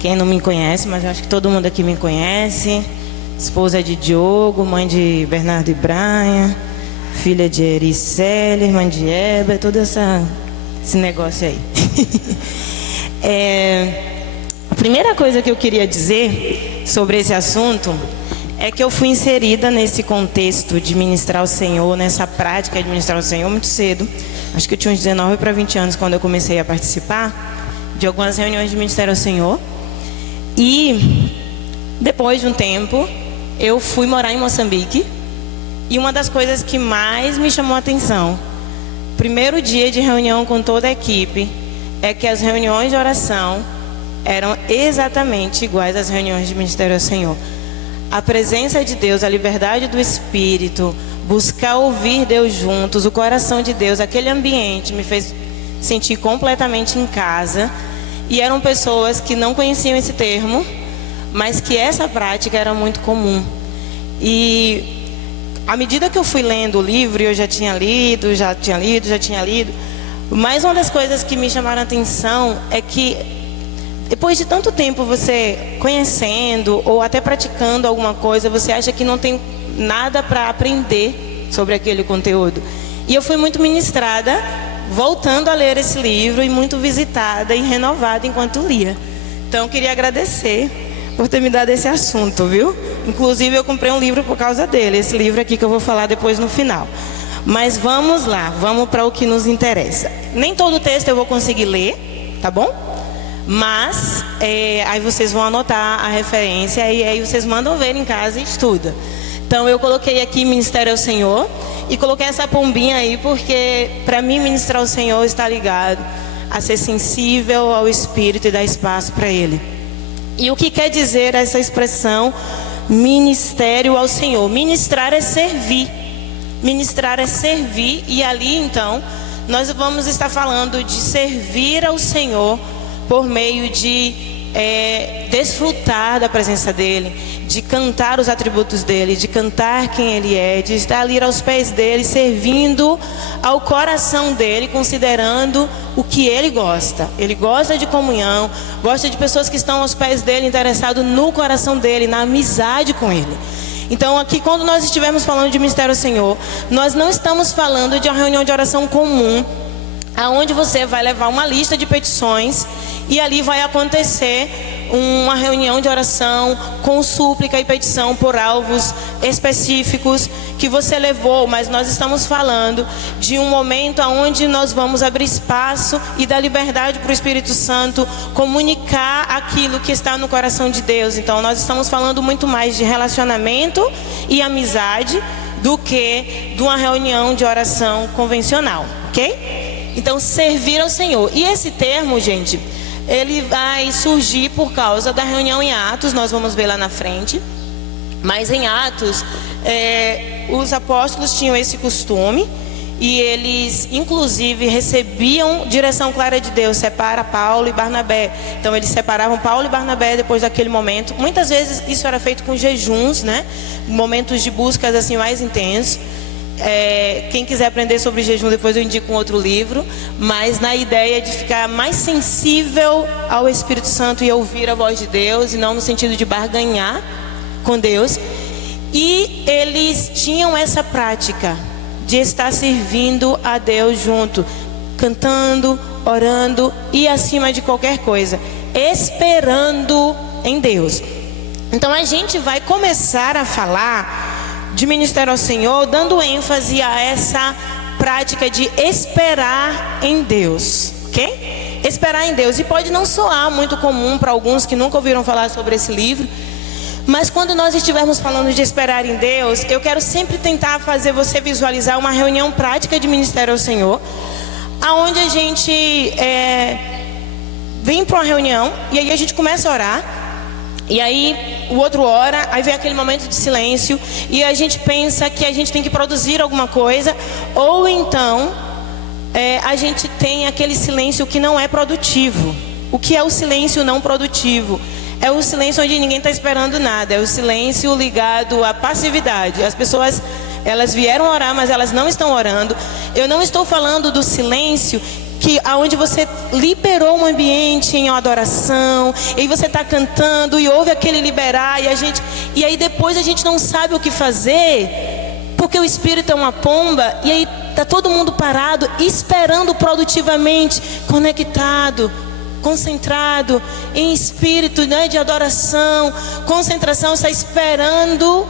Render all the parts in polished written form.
Quem não me conhece, mas eu acho que todo mundo aqui me conhece. Esposa de Diogo, mãe de Bernardo e Brian, filha de Ericele, irmã de Heber, todo esse negócio aí. A primeira coisa que eu queria dizer sobre esse assunto é que eu fui inserida nesse contexto de ministrar o Senhor, nessa prática de ministrar o Senhor muito cedo. Acho que eu tinha uns 19 para 20 anos quando eu comecei a participar de algumas reuniões de ministério ao Senhor. E depois de um tempo, eu fui morar em Moçambique. E uma das coisas que mais me chamou a atenção, primeiro dia de reunião com toda a equipe, é que as reuniões de oração eram exatamente iguais às reuniões de ministério ao Senhor. A presença de Deus, a liberdade do Espírito, buscar ouvir Deus juntos, o coração de Deus, aquele ambiente me fez sentir completamente em casa. E eram pessoas que não conheciam esse termo, mas que essa prática era muito comum. E à medida que eu fui lendo o livro, eu já tinha lido, mas uma das coisas que me chamaram a atenção é que depois de tanto tempo você conhecendo ou até praticando alguma coisa, você acha que não tem nada para aprender sobre aquele conteúdo. E eu fui muito ministrada voltando a ler esse livro e muito visitada e renovada enquanto lia. Então eu queria agradecer por ter me dado esse assunto, viu? Inclusive eu comprei um livro por causa dele, esse livro aqui que eu vou falar depois no final. Mas vamos lá, vamos para o que nos interessa. Nem todo o texto eu vou conseguir ler, tá bom? Mas aí vocês vão anotar a referência e aí vocês mandam ver em casa e estuda. Então eu coloquei aqui Ministério ao Senhor. E coloquei essa pombinha aí porque para mim ministrar ao Senhor está ligado a ser sensível ao Espírito e dar espaço para Ele. E o que quer dizer essa expressão ministério ao Senhor? Ministrar é servir. Ministrar é servir e ali então nós vamos estar falando de servir ao Senhor por meio de desfrutar da presença dEle, de cantar os atributos dEle, de cantar quem Ele é, de estar ali aos pés dEle, servindo ao coração dEle, considerando o que Ele gosta. Ele gosta de comunhão, gosta de pessoas que estão aos pés dEle, interessados no coração dEle, na amizade com Ele. Então aqui quando nós estivermos falando de ministério ao Senhor, nós não estamos falando de uma reunião de oração comum, aonde você vai levar uma lista de petições e ali vai acontecer uma reunião de oração com súplica e petição por alvos específicos que você levou, mas nós estamos falando de um momento onde nós vamos abrir espaço e dar liberdade para o Espírito Santo comunicar aquilo que está no coração de Deus. Então nós estamos falando muito mais de relacionamento e amizade do que de uma reunião de oração convencional, ok? Então servir ao Senhor. E esse termo, gente, ele vai surgir por causa da reunião em Atos, nós vamos ver lá na frente. Mas em Atos, os apóstolos tinham esse costume e eles inclusive recebiam direção clara de Deus: separa Paulo e Barnabé. Então eles separavam Paulo e Barnabé depois daquele momento. Muitas vezes isso era feito com jejuns, né? Momentos de buscas assim mais intensos. Quem quiser aprender sobre jejum, depois eu indico um outro livro, mas na ideia de ficar mais sensível ao Espírito Santo e ouvir a voz de Deus, e não no sentido de barganhar com Deus. E eles tinham essa prática de estar servindo a Deus junto, cantando, orando e, acima de qualquer coisa, esperando em Deus. Então a gente vai começar a falar de ministério ao Senhor, dando ênfase a essa prática de esperar em Deus, ok? Esperar em Deus. E pode não soar muito comum para alguns que nunca ouviram falar sobre esse livro, mas quando nós estivermos falando de esperar em Deus, eu quero sempre tentar fazer você visualizar uma reunião prática de ministério ao Senhor, aonde a gente vem para uma reunião e aí a gente começa a orar. E aí o outro ora, aí vem aquele momento de silêncio e a gente pensa que a gente tem que produzir alguma coisa, ou então a gente tem aquele silêncio que não é produtivo. O que é o silêncio não produtivo? É o silêncio onde ninguém está esperando nada, é o silêncio ligado à passividade. As pessoas, elas vieram orar, mas elas não estão orando. Eu não estou falando do silêncio aonde você liberou um ambiente em adoração, e aí você está cantando e ouve aquele liberar, e aí depois a gente não sabe o que fazer, porque o Espírito é uma pomba, e aí está todo mundo parado, esperando produtivamente, conectado, concentrado em espírito, né, de adoração, concentração, está esperando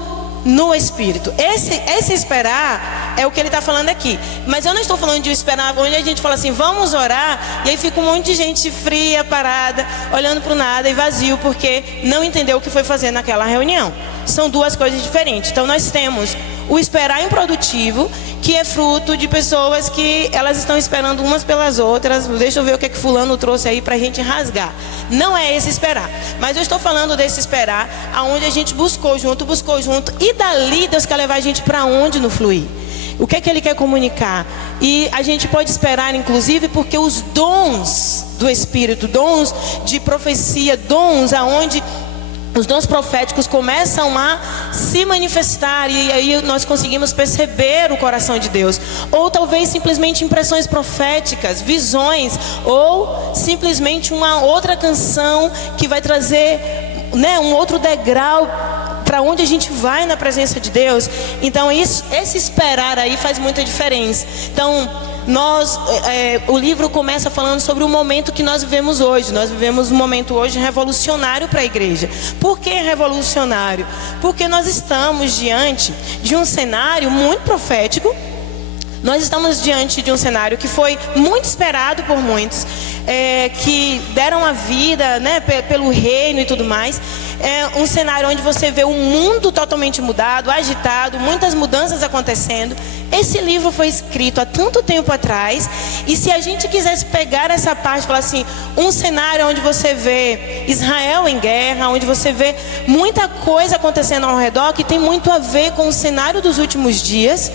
no Espírito. Esse esperar é o que ele está falando aqui. Mas eu não estou falando de esperar onde a gente fala assim, vamos orar, e aí fica um monte de gente fria, parada, olhando para o nada e vazio, porque não entendeu o que foi fazer naquela reunião. São duas coisas diferentes. Então nós temos o esperar improdutivo, que é fruto de pessoas que elas estão esperando umas pelas outras. Deixa eu ver o que é que fulano trouxe aí para a gente rasgar. Não é esse esperar, mas eu estou falando desse esperar aonde a gente buscou junto, e dali Deus quer levar a gente para onde no fluir. O que é que Ele quer comunicar? E a gente pode esperar, inclusive, porque os dons do Espírito, dons de profecia, dons aonde os dons proféticos começam a se manifestar, e aí nós conseguimos perceber o coração de Deus. Ou talvez simplesmente impressões proféticas, visões, ou simplesmente uma outra canção que vai trazer, né, um outro degrau para onde a gente vai na presença de Deus. Então esse esperar aí faz muita diferença. Então o livro começa falando sobre o momento que nós vivemos hoje. Nós vivemos um momento hoje revolucionário para a igreja. Por que revolucionário? Porque nós estamos diante de um cenário muito profético. Nós estamos diante de um cenário que foi muito esperado por muitos, que deram a vida, né, pelo reino e tudo mais. É um cenário onde você vê o mundo totalmente mudado, agitado, muitas mudanças acontecendo. Esse livro foi escrito há tanto tempo atrás, e se a gente quisesse pegar essa parte e falar assim, um cenário onde você vê Israel em guerra, onde você vê muita coisa acontecendo ao redor, que tem muito a ver com o cenário dos últimos dias,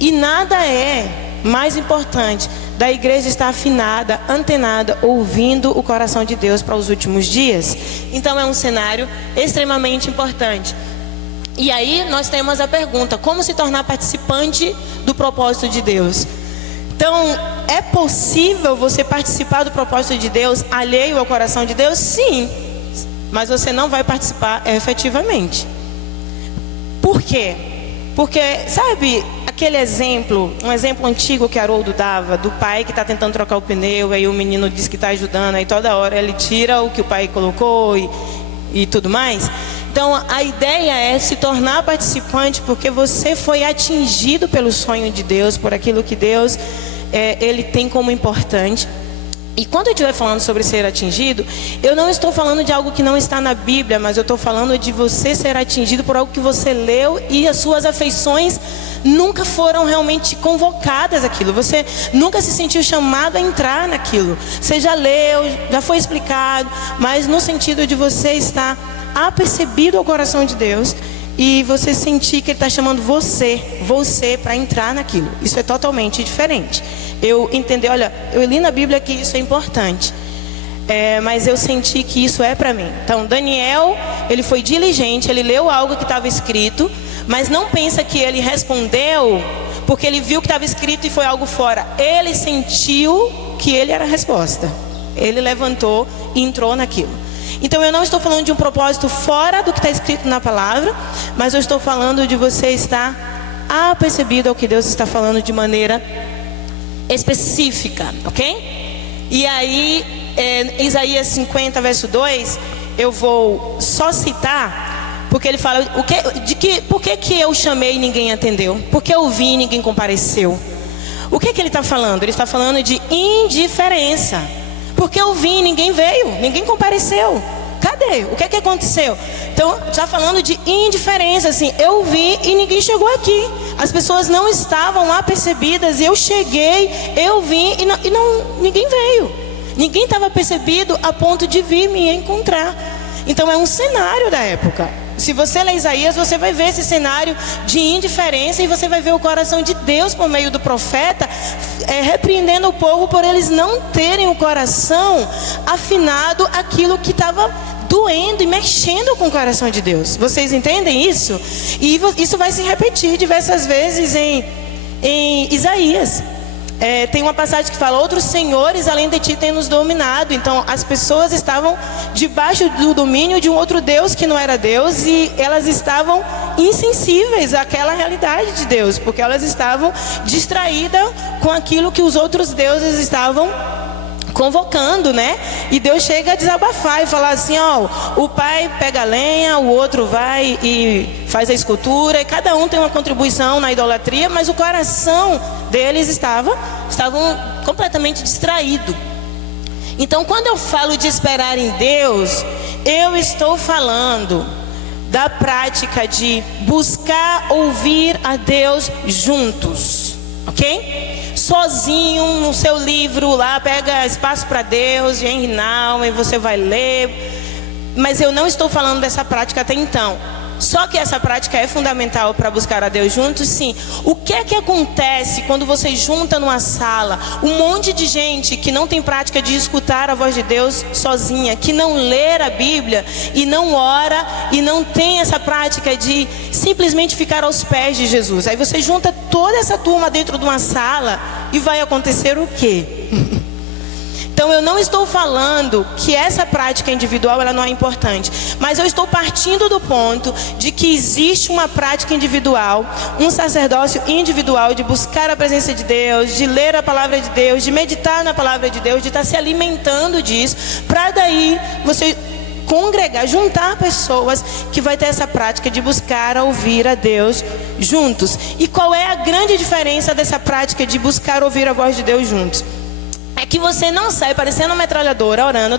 e nada é mais importante da igreja estar afinada, antenada, ouvindo o coração de Deus para os últimos dias. Então é um cenário extremamente importante. E aí nós temos a pergunta, como se tornar participante do propósito de Deus? Então, é possível você participar do propósito de Deus alheio ao coração de Deus? Sim, mas você não vai participar efetivamente. Por quê? Porque, sabe, aquele exemplo, um exemplo antigo que Haroldo dava, do pai que está tentando trocar o pneu, aí o menino diz que está ajudando, aí toda hora ele tira o que o pai colocou e tudo mais. Então a ideia é se tornar participante, porque você foi atingido pelo sonho de Deus, por aquilo que Deus ele tem como importante. E quando eu estiver falando sobre ser atingido, eu não estou falando de algo que não está na Bíblia, mas eu estou falando de você ser atingido por algo que você leu e as suas afeições nunca foram realmente convocadas àquilo. Você nunca se sentiu chamado a entrar naquilo. Você já leu, já foi explicado, mas no sentido de você estar apercebido ao coração de Deus e você sentir que Ele está chamando você para entrar naquilo. Isso é totalmente diferente. Eu entendi, olha, eu li na Bíblia que isso é importante, mas eu senti que isso é para mim. Então Daniel, ele foi diligente, ele leu algo que estava escrito, mas não pensa que ele respondeu porque ele viu que estava escrito e foi algo fora. Ele sentiu que ele era a resposta. Ele levantou e entrou naquilo. Então eu não estou falando de um propósito fora do que está escrito na palavra, mas eu estou falando de você estar apercebido ao que Deus está falando de maneira específica, ok? E aí, Isaías 50, verso 2, eu vou só citar, porque ele fala, por que eu chamei e ninguém atendeu? Por que eu vim e ninguém compareceu? O que ele está falando? Ele está falando de indiferença. Porque eu vim e ninguém veio, ninguém compareceu. Cadê? O que aconteceu? Então, está falando de indiferença, assim, eu vim e ninguém chegou aqui. As pessoas não estavam apercebidas, e eu cheguei, eu vim e ninguém veio. Ninguém estava percebido a ponto de vir me encontrar. Então é um cenário da época. Se você ler Isaías, você vai ver esse cenário de indiferença, e você vai ver o coração de Deus por meio do profeta repreendendo o povo por eles não terem o coração afinado aquilo que estava doendo e mexendo com o coração de Deus. Vocês entendem isso? E isso vai se repetir diversas vezes em Isaías. Tem uma passagem que fala: outros senhores além de ti têm nos dominado. Então as pessoas estavam debaixo do domínio de um outro Deus que não era Deus, e elas estavam insensíveis àquela realidade de Deus, porque elas estavam distraídas com aquilo que os outros deuses estavam convocando, né? E Deus chega a desabafar e falar assim: ó, o pai pega a lenha, o outro vai e faz a escultura, e cada um tem uma contribuição na idolatria, mas o coração deles estavam completamente distraído. Então, quando eu falo de esperar em Deus, eu estou falando da prática de buscar ouvir a Deus juntos, ok? Sozinho no seu livro lá, pega Espaço para Deus de Henry Nouwen, você vai ler. Mas eu não estou falando dessa prática até então. Só que essa prática é fundamental para buscar a Deus juntos, sim. O que é que acontece quando você junta numa sala um monte de gente que não tem prática de escutar a voz de Deus sozinha, que não lê a Bíblia e não ora e não tem essa prática de simplesmente ficar aos pés de Jesus? Aí você junta toda essa turma dentro de uma sala e vai acontecer o quê? Então eu não estou falando que essa prática individual ela não é importante, mas eu estou partindo do ponto de que existe uma prática individual, um sacerdócio individual de buscar a presença de Deus, de ler a palavra de Deus, de meditar na palavra de Deus, de estar se alimentando disso, para daí você congregar, juntar pessoas que vai ter essa prática de buscar ouvir a Deus juntos. E qual é a grande diferença dessa prática de buscar ouvir a voz de Deus juntos? É que você não sai parecendo uma metralhadora orando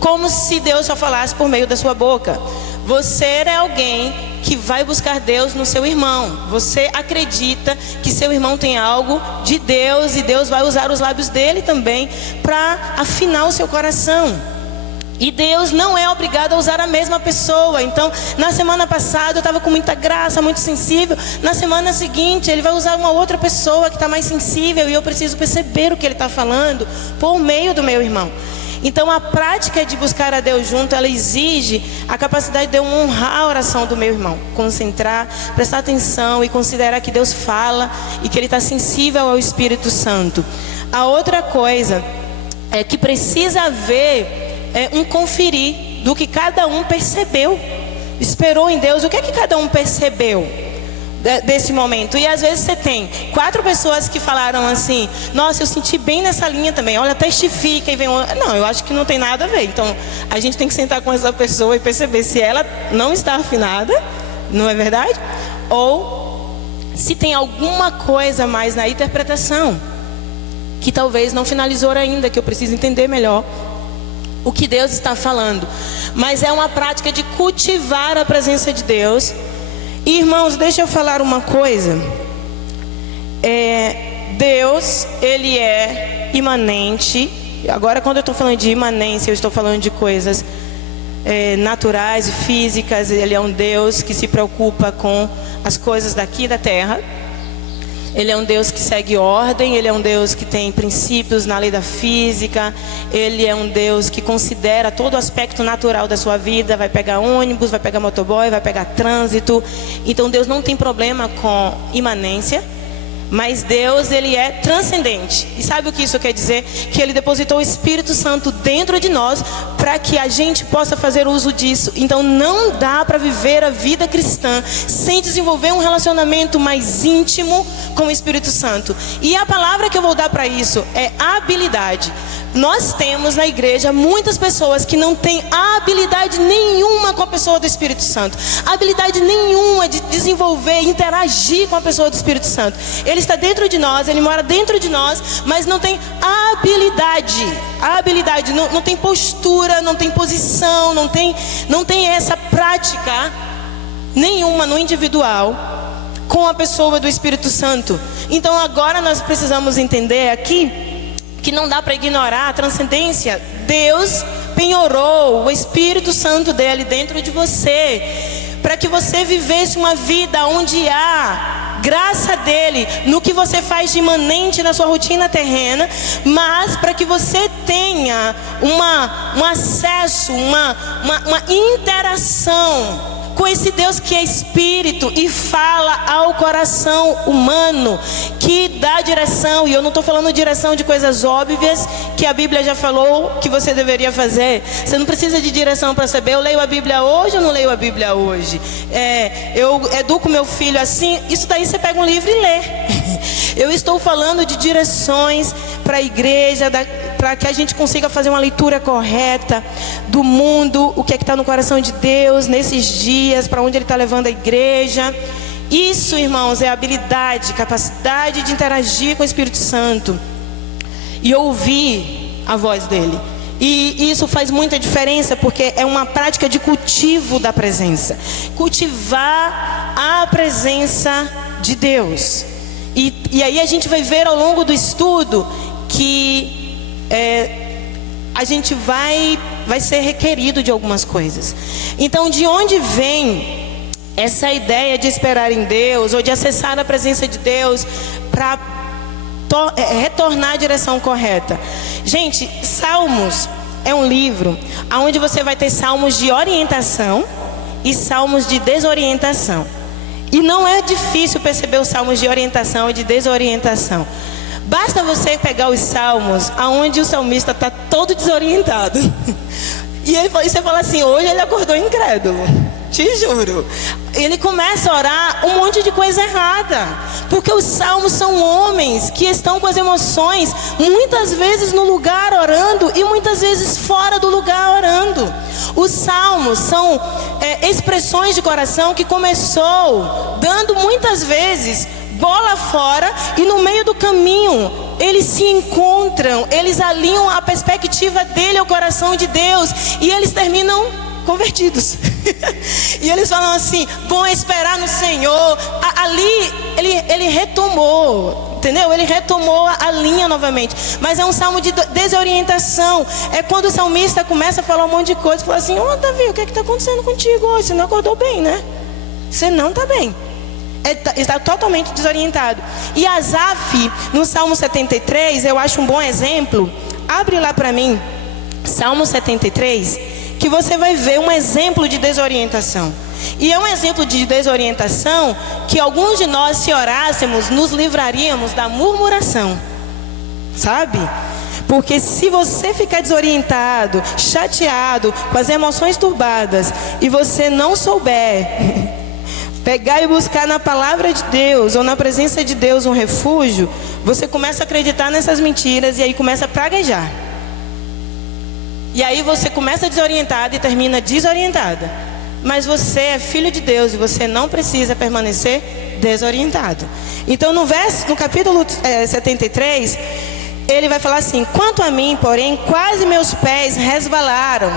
como se Deus só falasse por meio da sua boca. Você é alguém que vai buscar Deus no seu irmão. Você acredita que seu irmão tem algo de Deus, e Deus vai usar os lábios dele também para afinar o seu coração. E Deus não é obrigado a usar a mesma pessoa. Então, na semana passada eu estava com muita graça, muito sensível. Na semana seguinte Ele vai usar uma outra pessoa que está mais sensível, e eu preciso perceber o que Ele está falando por meio do meu irmão. Então a prática de buscar a Deus junto, ela exige a capacidade de eu honrar a oração do meu irmão, concentrar, prestar atenção e considerar que Deus fala e que Ele está sensível ao Espírito Santo. A outra coisa é que precisa haver um conferir do que cada um percebeu, esperou em Deus. O que é que cada um percebeu desse momento? E às vezes você tem 4 pessoas que falaram assim: nossa, eu senti bem nessa linha também, olha, testifica. E vem outra: não, eu acho que não tem nada a ver. Então a gente tem que sentar com essa pessoa e perceber se ela não está afinada, não é verdade? Ou se tem alguma coisa mais na interpretação que talvez não finalizou ainda, que eu preciso entender melhor o que Deus está falando. Mas é uma prática de cultivar a presença de Deus. E, irmãos, deixa eu falar uma coisa. Deus, Ele é imanente. Agora, quando eu estou falando de imanência, eu estou falando de coisas naturais e físicas. Ele é um Deus que se preocupa com as coisas daqui da terra. Ele é um Deus que segue ordem, Ele é um Deus que tem princípios na lei da física, Ele é um Deus que considera todo o aspecto natural da sua vida, vai pegar ônibus, vai pegar motoboy, vai pegar trânsito. Então Deus não tem problema com imanência, mas Deus, Ele é transcendente. E sabe o que isso quer dizer? Que Ele depositou o Espírito Santo dentro de nós para que a gente possa fazer uso disso. Então não dá para viver a vida cristã sem desenvolver um relacionamento mais íntimo com o Espírito Santo. E a palavra que eu vou dar para isso é habilidade. Nós temos na igreja muitas pessoas que não têm habilidade nenhuma com a pessoa do Espírito Santo, habilidade nenhuma de desenvolver, interagir com a pessoa do Espírito Santo. Ele está dentro de nós, Ele mora dentro de nós, mas não tem habilidade, não tem postura, não tem posição, não tem essa prática nenhuma no individual com a pessoa do Espírito Santo. Então agora nós precisamos entender aqui que não dá para ignorar a transcendência. Deus penhorou o Espírito Santo dele dentro de você, para que você vivesse uma vida onde há graça dele no que você faz de imanente na sua rotina terrena, mas para que você tenha um acesso, uma interação com esse Deus que é espírito e fala ao coração humano, que dá direção. E eu não estou falando direção de coisas óbvias que a Bíblia já falou que você deveria fazer. Você não precisa de direção para saber, eu leio a Bíblia hoje ou não leio a Bíblia hoje? Eu educo meu filho assim. Isso daí você pega um livro e lê. Eu estou falando de direções para a igreja, para que a gente consiga fazer uma leitura correta do mundo, o que é que está no coração de Deus nesses dias, para onde Ele está levando a igreja. Isso, irmãos, é habilidade, capacidade de interagir com o Espírito Santo e ouvir a voz dele. E isso faz muita diferença, porque é uma prática de cultivo da presença. Cultivar a presença de Deus. E aí a gente vai ver ao longo do estudo que a gente vai ser requerido de algumas coisas. Então, de onde vem essa ideia de esperar em Deus, ou de acessar a presença de Deus para retornar à direção correta? Gente, Salmos é um livro onde você vai ter salmos de orientação e salmos de desorientação. E não é difícil perceber os salmos de orientação e de desorientação. Basta você pegar os salmos onde o salmista está todo desorientado. E você fala assim, hoje ele acordou incrédulo. Te juro. Ele começa a orar um monte de coisa errada. Porque os salmos são homens que estão com as emoções muitas vezes no lugar orando e muitas vezes fora do lugar orando. Os salmos são expressões de coração que começou dando muitas vezes bola fora, e no meio do caminho eles se encontram, eles alinham a perspectiva dele ao coração de Deus, e eles terminam convertidos. E eles falam assim, vão esperar no Senhor. Ali ele retomou, entendeu? Ele retomou a linha novamente. Mas é um salmo de desorientação. É quando o salmista começa a falar um monte de coisa, fala assim, Davi, o que está acontecendo contigo hoje? Você não acordou bem, né? Você não está bem. Está totalmente desorientado. E Asaf, no Salmo 73, eu acho um bom exemplo. Abre lá para mim, Salmo 73, que você vai ver um exemplo de desorientação. E é um exemplo de desorientação que alguns de nós, se orássemos, nos livraríamos da murmuração. Sabe? Porque se você ficar desorientado, chateado, com as emoções turbadas, e você não souber pegar e buscar na palavra de Deus, ou na presença de Deus, um refúgio, você começa a acreditar nessas mentiras, e aí começa a praguejar. E aí você começa desorientado e termina desorientada. Mas você é filho de Deus e você não precisa permanecer desorientado. Então no capítulo 73, ele vai falar assim, quanto a mim, porém, quase meus pés resvalaram.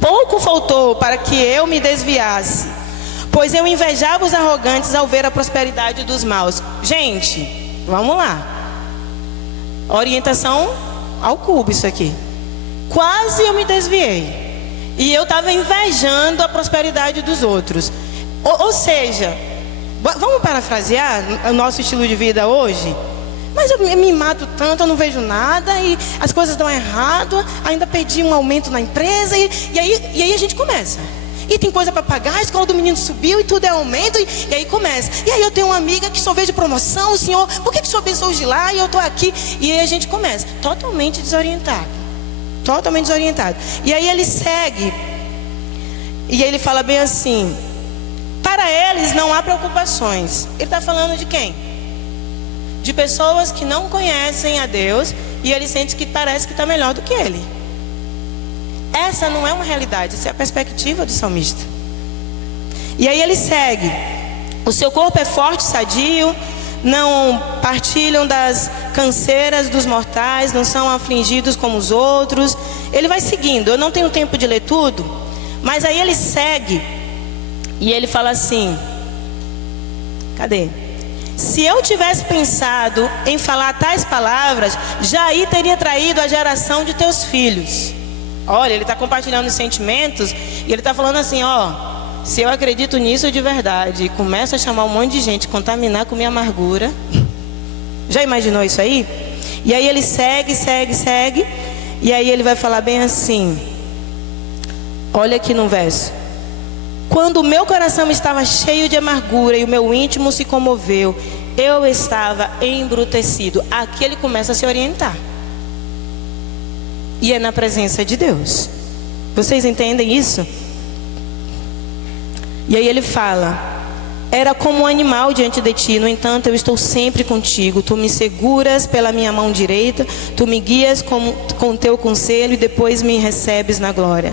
Pouco faltou para que eu me desviasse, pois eu invejava os arrogantes ao ver a prosperidade dos maus. Gente, vamos lá. Orientação ao cubo isso aqui. Quase eu me desviei. E eu estava invejando a prosperidade dos outros. Ou seja, vamos parafrasear o nosso estilo de vida hoje? Mas eu me mato tanto, eu não vejo nada, e as coisas dão errado, ainda perdi um aumento na empresa, e aí a gente começa. E tem coisa para pagar, a escola do menino subiu e tudo é aumento, e aí começa. E aí eu tenho uma amiga que só vejo promoção, o senhor, por que o senhor abençoou de lá e eu estou aqui? E aí a gente começa, totalmente desorientado. Totalmente desorientado. E aí ele segue, e ele fala bem assim, para eles não há preocupações. Ele está falando de quem? De pessoas que não conhecem a Deus, e ele sente que parece que está melhor do que ele. Essa não é uma realidade, essa é a perspectiva do salmista. E aí ele segue, o seu corpo é forte e sadio, não partilham das canseiras dos mortais, não são afligidos como os outros. Ele vai seguindo, eu não tenho tempo de ler tudo, mas aí ele segue, e ele fala assim, cadê? Se eu tivesse pensado em falar tais palavras, já aí teria traído a geração de teus filhos. Olha, ele está compartilhando os sentimentos, e ele está falando assim, se eu acredito nisso de verdade e começo a chamar um monte de gente, contaminar com minha amargura. Já imaginou isso aí? E aí ele segue. E aí ele vai falar bem assim. Olha aqui no verso. Quando o meu coração estava cheio de amargura e o meu íntimo se comoveu, eu estava embrutecido. Aqui ele começa a se orientar. E é na presença de Deus. Vocês entendem isso? E aí ele fala: era como um animal diante de ti, no entanto eu estou sempre contigo. Tu me seguras pela minha mão direita, tu me guias com teu conselho e depois me recebes na glória.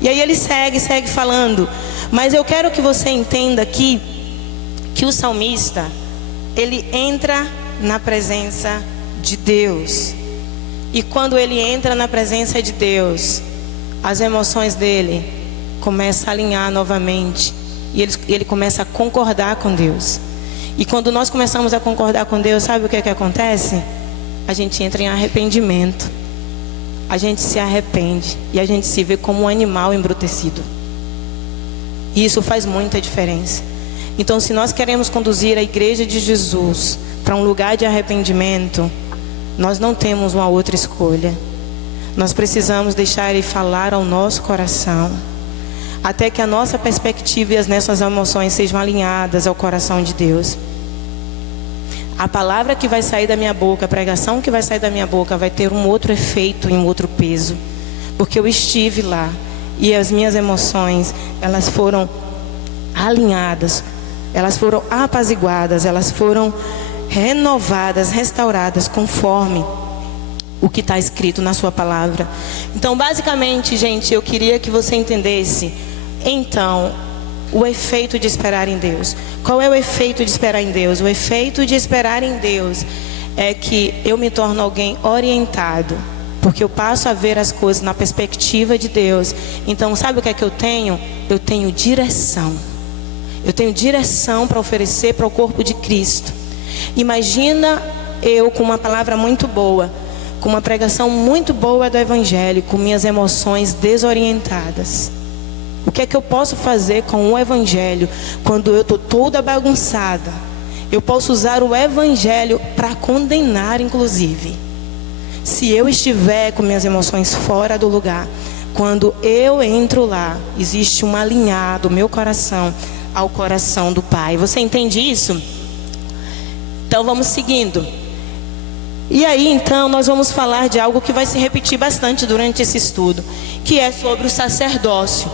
E aí ele segue falando. Mas eu quero que você entenda aqui que o salmista, ele entra na presença de Deus. E quando ele entra na presença de Deus, as emoções dele começam a alinhar novamente. E ele começa a concordar com Deus. E quando nós começamos a concordar com Deus, sabe o que acontece? A gente entra em arrependimento. A gente se arrepende. E a gente se vê como um animal embrutecido. E isso faz muita diferença. Então, se nós queremos conduzir a igreja de Jesus para um lugar de arrependimento, nós não temos uma outra escolha. Nós precisamos deixar Ele falar ao nosso coração, até que a nossa perspectiva e as nossas emoções sejam alinhadas ao coração de Deus. A palavra que vai sair da minha boca, a pregação que vai sair da minha boca, vai ter um outro efeito e um outro peso, porque eu estive lá e as minhas emoções, elas foram alinhadas, elas foram apaziguadas, elas foram renovadas, restauradas conforme o que está escrito na sua palavra. Então, basicamente, gente, eu queria que você entendesse, então, o efeito de esperar em Deus. Qual é o efeito de esperar em Deus? O efeito de esperar em Deus é que eu me torno alguém orientado, porque eu passo a ver as coisas na perspectiva de Deus. Então, sabe o que é que eu tenho? Eu tenho direção. Eu tenho direção para oferecer para o corpo de Cristo. Imagina eu com uma palavra muito boa, com uma pregação muito boa do Evangelho, com minhas emoções desorientadas. O que é que eu posso fazer com o Evangelho quando eu estou toda bagunçada? Eu posso usar o Evangelho para condenar, inclusive. Se eu estiver com minhas emoções fora do lugar, quando eu entro lá, existe um alinhar do meu coração ao coração do Pai. Você entende isso? Então vamos seguindo. E aí então nós vamos falar de algo que vai se repetir bastante durante esse estudo, que é sobre o sacerdócio,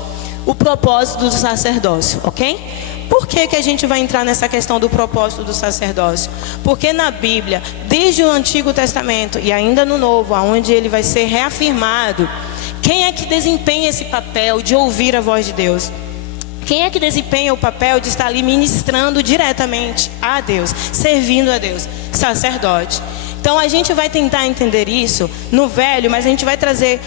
o propósito do sacerdócio, ok? Por que que a gente vai entrar nessa questão do propósito do sacerdócio? Porque na Bíblia, desde o Antigo Testamento e ainda no Novo, onde ele vai ser reafirmado, quem é que desempenha esse papel de ouvir a voz de Deus? Quem é que desempenha o papel de estar ali ministrando diretamente a Deus, servindo a Deus? Sacerdote. Então a gente vai tentar entender isso no Velho, mas a gente vai trazer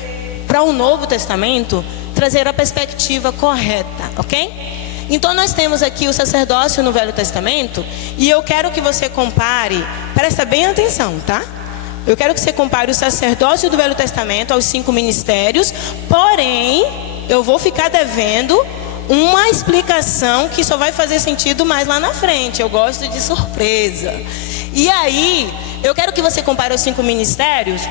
para o Novo Testamento, trazer a perspectiva correta, ok? Então nós temos aqui o sacerdócio no Velho Testamento, e eu quero que você compare, presta bem atenção, tá? Eu quero que você compare o sacerdócio do Velho Testamento aos 5 ministérios, porém, eu vou ficar devendo uma explicação que só vai fazer sentido mais lá na frente. Eu gosto de surpresa. E aí, eu quero que você compare os 5 ministérios,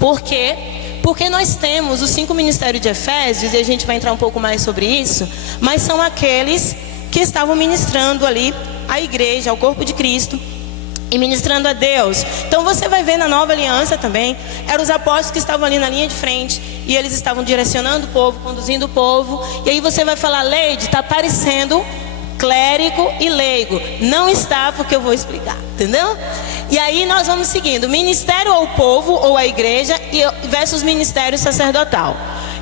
porque nós temos os 5 ministérios de Efésios, e a gente vai entrar um pouco mais sobre isso, mas são aqueles que estavam ministrando ali à igreja, ao corpo de Cristo, e ministrando a Deus. Então você vai ver na Nova Aliança também, eram os apóstolos que estavam ali na linha de frente, e eles estavam direcionando o povo, conduzindo o povo. E aí você vai falar: Leide, está parecendo clérigo e leigo. Não está, porque eu vou explicar, entendeu? E aí nós vamos seguindo: ministério ao povo ou à igreja versus ministério sacerdotal.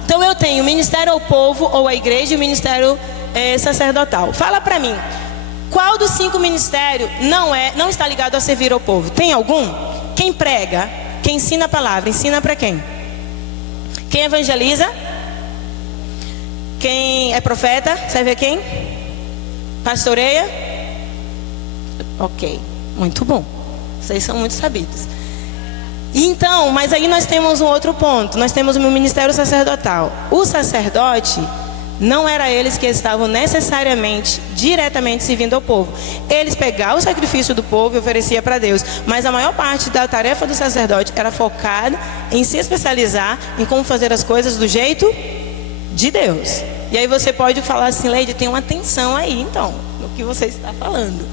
Então eu tenho ministério ao povo ou à igreja e ministério sacerdotal. Fala para mim, qual dos 5 ministérios não está ligado a servir ao povo? Tem algum? Quem prega, quem ensina a palavra, ensina para quem? Quem evangeliza? Quem é profeta, serve a quem? Pastoreia? Ok, muito bom. Vocês são muito sabidos. Então, mas aí nós temos um outro ponto. Nós temos o ministério sacerdotal. O sacerdote, não era eles que estavam necessariamente, diretamente servindo ao povo. Eles pegavam o sacrifício do povo e ofereciam para Deus. Mas a maior parte da tarefa do sacerdote era focada em se especializar em como fazer as coisas do jeito de Deus. E aí você pode falar assim, Leide, tem uma tensão aí então, no que você está falando.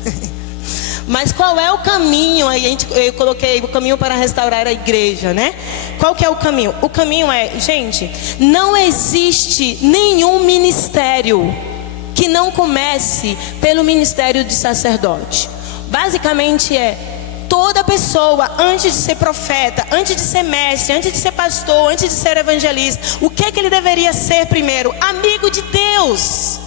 Mas qual é o caminho? Aí eu coloquei o caminho para restaurar a igreja, né? Qual que é o caminho? O caminho é, gente, não existe nenhum ministério que não comece pelo ministério de sacerdote. Basicamente toda pessoa, antes de ser profeta, antes de ser mestre, antes de ser pastor, antes de ser evangelista, o que é que ele deveria ser primeiro? Amigo de Deus.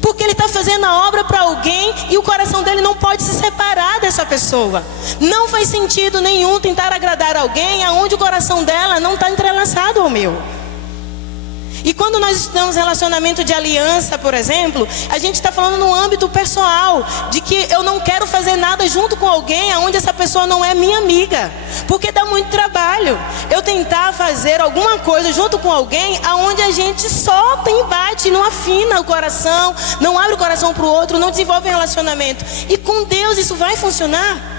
Porque ele está fazendo a obra para alguém e o coração dele não pode se separar dessa pessoa. Não faz sentido nenhum tentar agradar alguém aonde o coração dela não está entrelaçado ao meu. E quando nós estamos em relacionamento de aliança, por exemplo, a gente está falando no âmbito pessoal, de que eu não quero fazer nada junto com alguém aonde essa pessoa não é minha amiga, porque dá muito trabalho eu tentar fazer alguma coisa junto com alguém aonde a gente só tem embate, não afina o coração, não abre o coração para o outro, não desenvolve um relacionamento. E com Deus isso vai funcionar?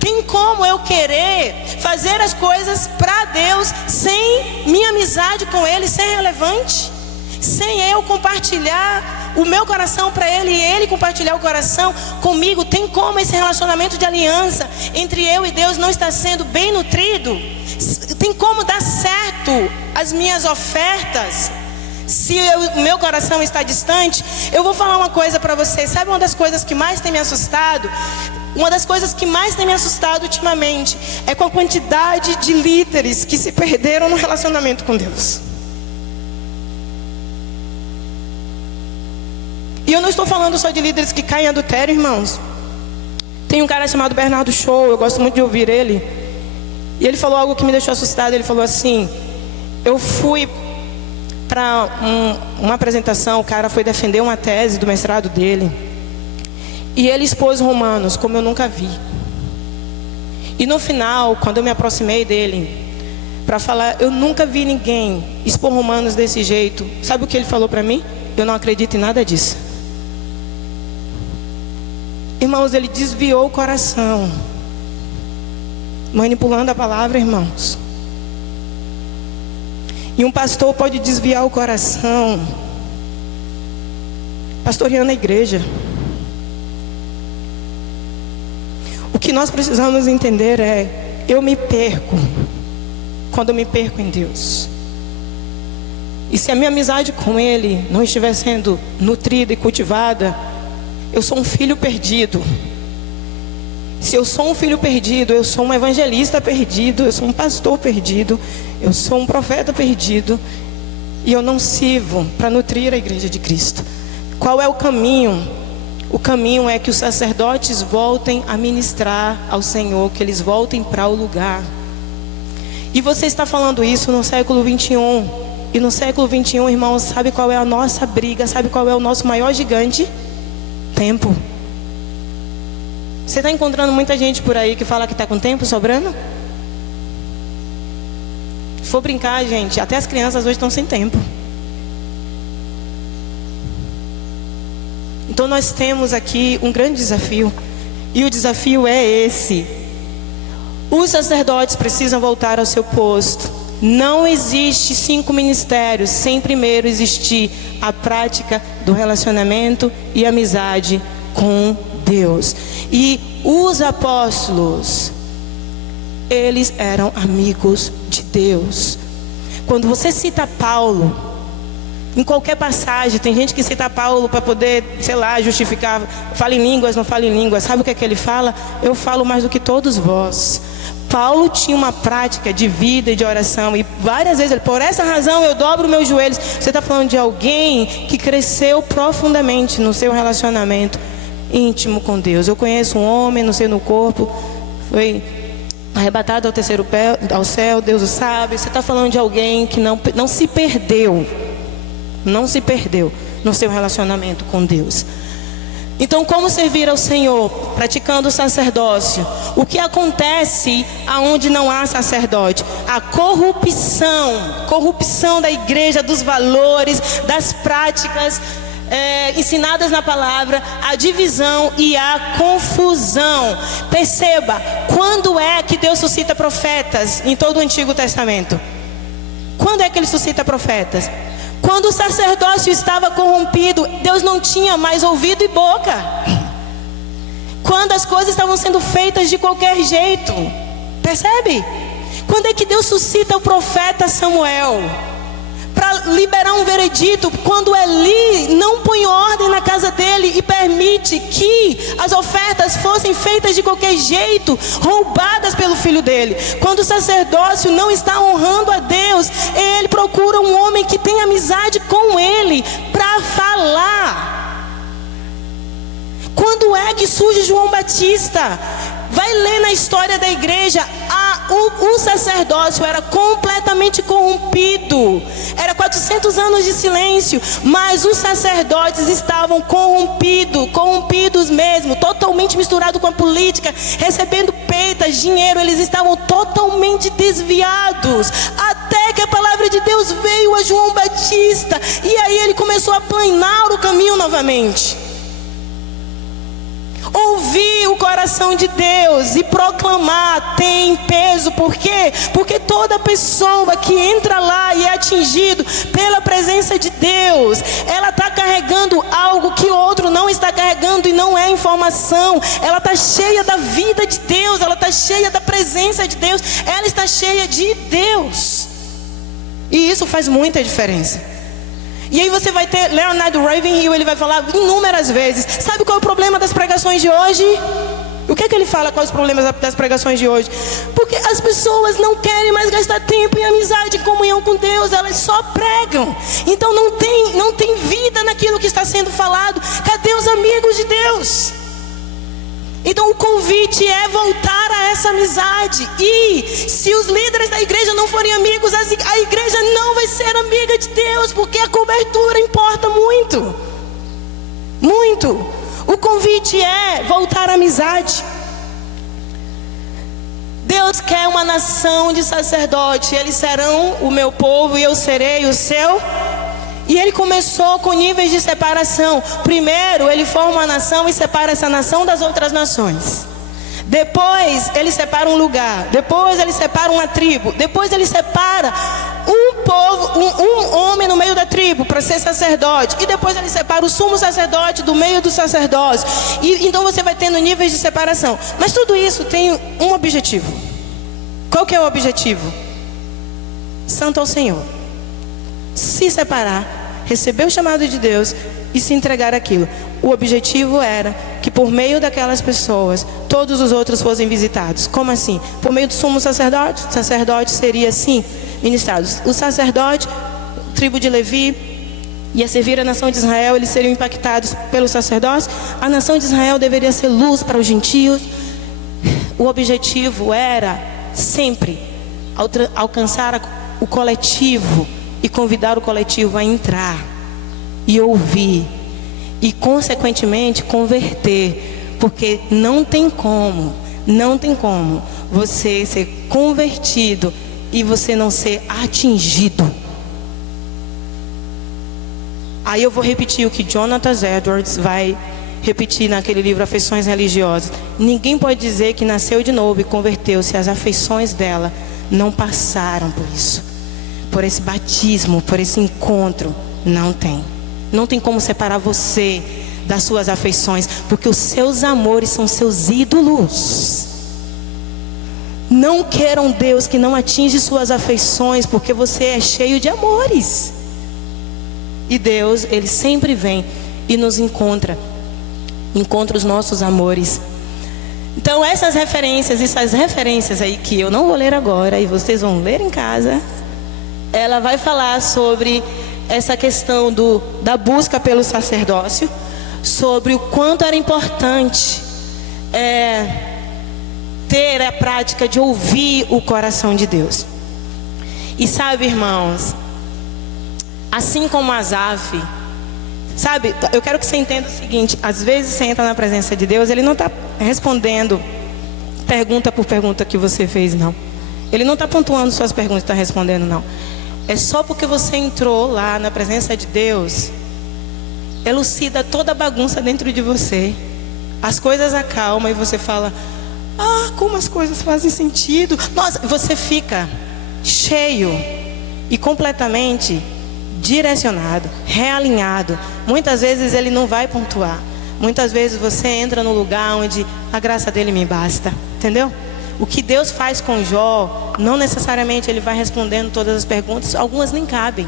Tem como eu querer fazer as coisas para Deus sem minha amizade com Ele ser relevante? Sem eu compartilhar o meu coração para Ele e Ele compartilhar o coração comigo? Tem como esse relacionamento de aliança entre eu e Deus não estar sendo bem nutrido? Tem como dar certo as minhas ofertas se o meu coração está distante? Eu vou falar uma coisa para vocês. Sabe uma das coisas que mais tem me assustado? Uma das coisas que mais tem me assustado ultimamente é com a quantidade de líderes que se perderam no relacionamento com Deus. E eu não estou falando só de líderes que caem em adultério, irmãos. Tem um cara chamado Bernardo Shaw, eu gosto muito de ouvir ele. E ele falou algo que me deixou assustado. Ele falou assim: eu fui para uma apresentação, o cara foi defender uma tese do mestrado dele. E ele expôs Romanos como eu nunca vi. E no final, quando eu me aproximei dele para falar, eu nunca vi ninguém expor Romanos desse jeito. Sabe o que ele falou para mim? Eu não acredito em nada disso. Irmãos, ele desviou o coração, manipulando a palavra, irmãos. E um pastor pode desviar o coração, pastoreando a igreja. O que nós precisamos entender é: eu me perco quando eu me perco em Deus. E se a minha amizade com Ele não estiver sendo nutrida e cultivada, eu sou um filho perdido. Se eu sou um filho perdido, eu sou um evangelista perdido, eu sou um pastor perdido, eu sou um profeta perdido, e eu não sirvo para nutrir a igreja de Cristo. Qual é o caminho? O caminho é que os sacerdotes voltem a ministrar ao Senhor, que eles voltem para o lugar. E você está falando isso no século 21. E no século 21, irmãos, sabe qual é a nossa briga? Sabe qual é o nosso maior gigante? Tempo. Você está encontrando muita gente por aí que fala que está com tempo sobrando? Se for brincar, gente, até as crianças hoje estão sem tempo. Então nós temos aqui um grande desafio. E o desafio é esse: os sacerdotes precisam voltar ao seu posto. Não existe 5 ministérios sem primeiro existir a prática do relacionamento e amizade com Deus. E os apóstolos, eles eram amigos de Deus. Quando você cita Paulo, em qualquer passagem, tem gente que cita Paulo para poder, sei lá, justificar, fala em línguas, não fala em línguas. Sabe o que é que ele fala? Eu falo mais do que todos vós. Paulo tinha uma prática de vida e de oração, e várias vezes ele, por essa razão eu dobro meus joelhos. Você está falando de alguém que cresceu profundamente no seu relacionamento íntimo com Deus. Eu conheço um homem, não sei no corpo, foi arrebatado ao céu, Deus o sabe. Você está falando de alguém que não se perdeu, não se perdeu no seu relacionamento com Deus. Então, como servir ao Senhor? Praticando o sacerdócio. O que acontece aonde não há sacerdote? A corrupção da igreja, dos valores, das práticas ensinadas na palavra, a divisão e a confusão. Perceba, quando é que Deus suscita profetas em todo o Antigo Testamento? Quando é que Ele suscita profetas? Quando o sacerdócio estava corrompido, Deus não tinha mais ouvido e boca. Quando as coisas estavam sendo feitas de qualquer jeito, percebe? Quando é que Deus suscita o profeta Samuel para liberar um veredito? Quando Eli não põe ordem na casa dele e permite que as ofertas fossem feitas de qualquer jeito, roubadas pelo filho dele. Quando o sacerdócio não está honrando a Deus, ele procura um homem que tem amizade com ele para falar. Quando é que surge João Batista? Vai ler na história da igreja. O sacerdócio era completamente corrompido. Era 400 anos de silêncio. Mas os sacerdotes estavam corrompidos mesmo, totalmente misturado com a política, recebendo peitas, dinheiro. Eles estavam totalmente desviados. Até que a palavra de Deus veio a João Batista. E aí ele começou a aplanar o caminho novamente. Ouvir o coração de Deus e proclamar tem peso. Por quê? Porque toda pessoa que entra lá e é atingido pela presença de Deus, ela está carregando algo que outro não está carregando, e não é informação. Ela está cheia da vida de Deus, ela está cheia da presença de Deus, ela está cheia de Deus. E isso faz muita diferença. E aí você vai ter Leonard Ravenhill, ele vai falar inúmeras vezes. Sabe qual é o problema das pregações de hoje? O que é que ele fala? Quais os problemas das pregações de hoje? Porque as pessoas não querem mais gastar tempo em amizade, em comunhão com Deus. Elas só pregam. Então não tem vida naquilo que está sendo falado. Cadê os amigos de Deus? Então o convite é voltar a essa amizade. E se os líderes da igreja não forem amigos, a igreja não vai ser amiga de Deus, porque a cobertura importa muito. Muito. O convite é voltar à amizade. Deus quer uma nação de sacerdotes. Eles serão o meu povo e eu serei o seu. E ele começou com níveis de separação. Primeiro ele forma uma nação e separa essa nação das outras nações. Depois ele separa um lugar. Depois ele separa uma tribo. Depois ele separa um povo, um homem no meio da tribo para ser sacerdote. E depois ele separa o sumo sacerdote do meio do sacerdócio. E então você vai tendo níveis de separação. Mas tudo isso tem um objetivo. Qual que é o objetivo? Santo ao Senhor. Se separar, receber o chamado de Deus e se entregar àquilo. O objetivo era que por meio daquelas pessoas todos os outros fossem visitados. Como assim? Por meio do sumo sacerdote. O sacerdote seria assim ministrado. O sacerdote, tribo de Levi, ia servir a nação de Israel. Eles seriam impactados pelo sacerdócio. A nação de Israel deveria ser luz para os gentios. O objetivo era sempre alcançar o coletivo e convidar o coletivo a entrar e ouvir e consequentemente converter, porque não tem como você ser convertido e você não ser atingido. Aí eu vou repetir o que Jonathan Edwards vai repetir naquele livro Afeições Religiosas. Ninguém pode dizer que nasceu de novo e converteu se as afeições dela não passaram por isso. Por esse batismo, por esse encontro. Não tem como separar você das suas afeições, porque os seus amores são seus ídolos. Não queiram Deus que não atinge suas afeições, porque você é cheio de amores. E Deus, Ele sempre vem e nos encontra os nossos amores. Então essas referências aí que eu não vou ler agora e vocês vão ler em casa, ela vai falar sobre essa questão da busca pelo sacerdócio, sobre o quanto era importante ter a prática de ouvir o coração de Deus. E sabe, irmãos, assim como Asaf, sabe, eu quero que você entenda o seguinte: às vezes você entra na presença de Deus, Ele não está respondendo pergunta por pergunta que você fez, não. Ele não está pontuando suas perguntas e está respondendo, não. É só porque você entrou lá na presença de Deus, elucida toda a bagunça dentro de você. As coisas acalmam e você fala: ah, como as coisas fazem sentido. Nossa, você fica cheio e completamente direcionado, realinhado. Muitas vezes ele não vai pontuar. Muitas vezes você entra no lugar onde a graça dele me basta, entendeu? O que Deus faz com Jó, não necessariamente ele vai respondendo todas as perguntas, algumas nem cabem.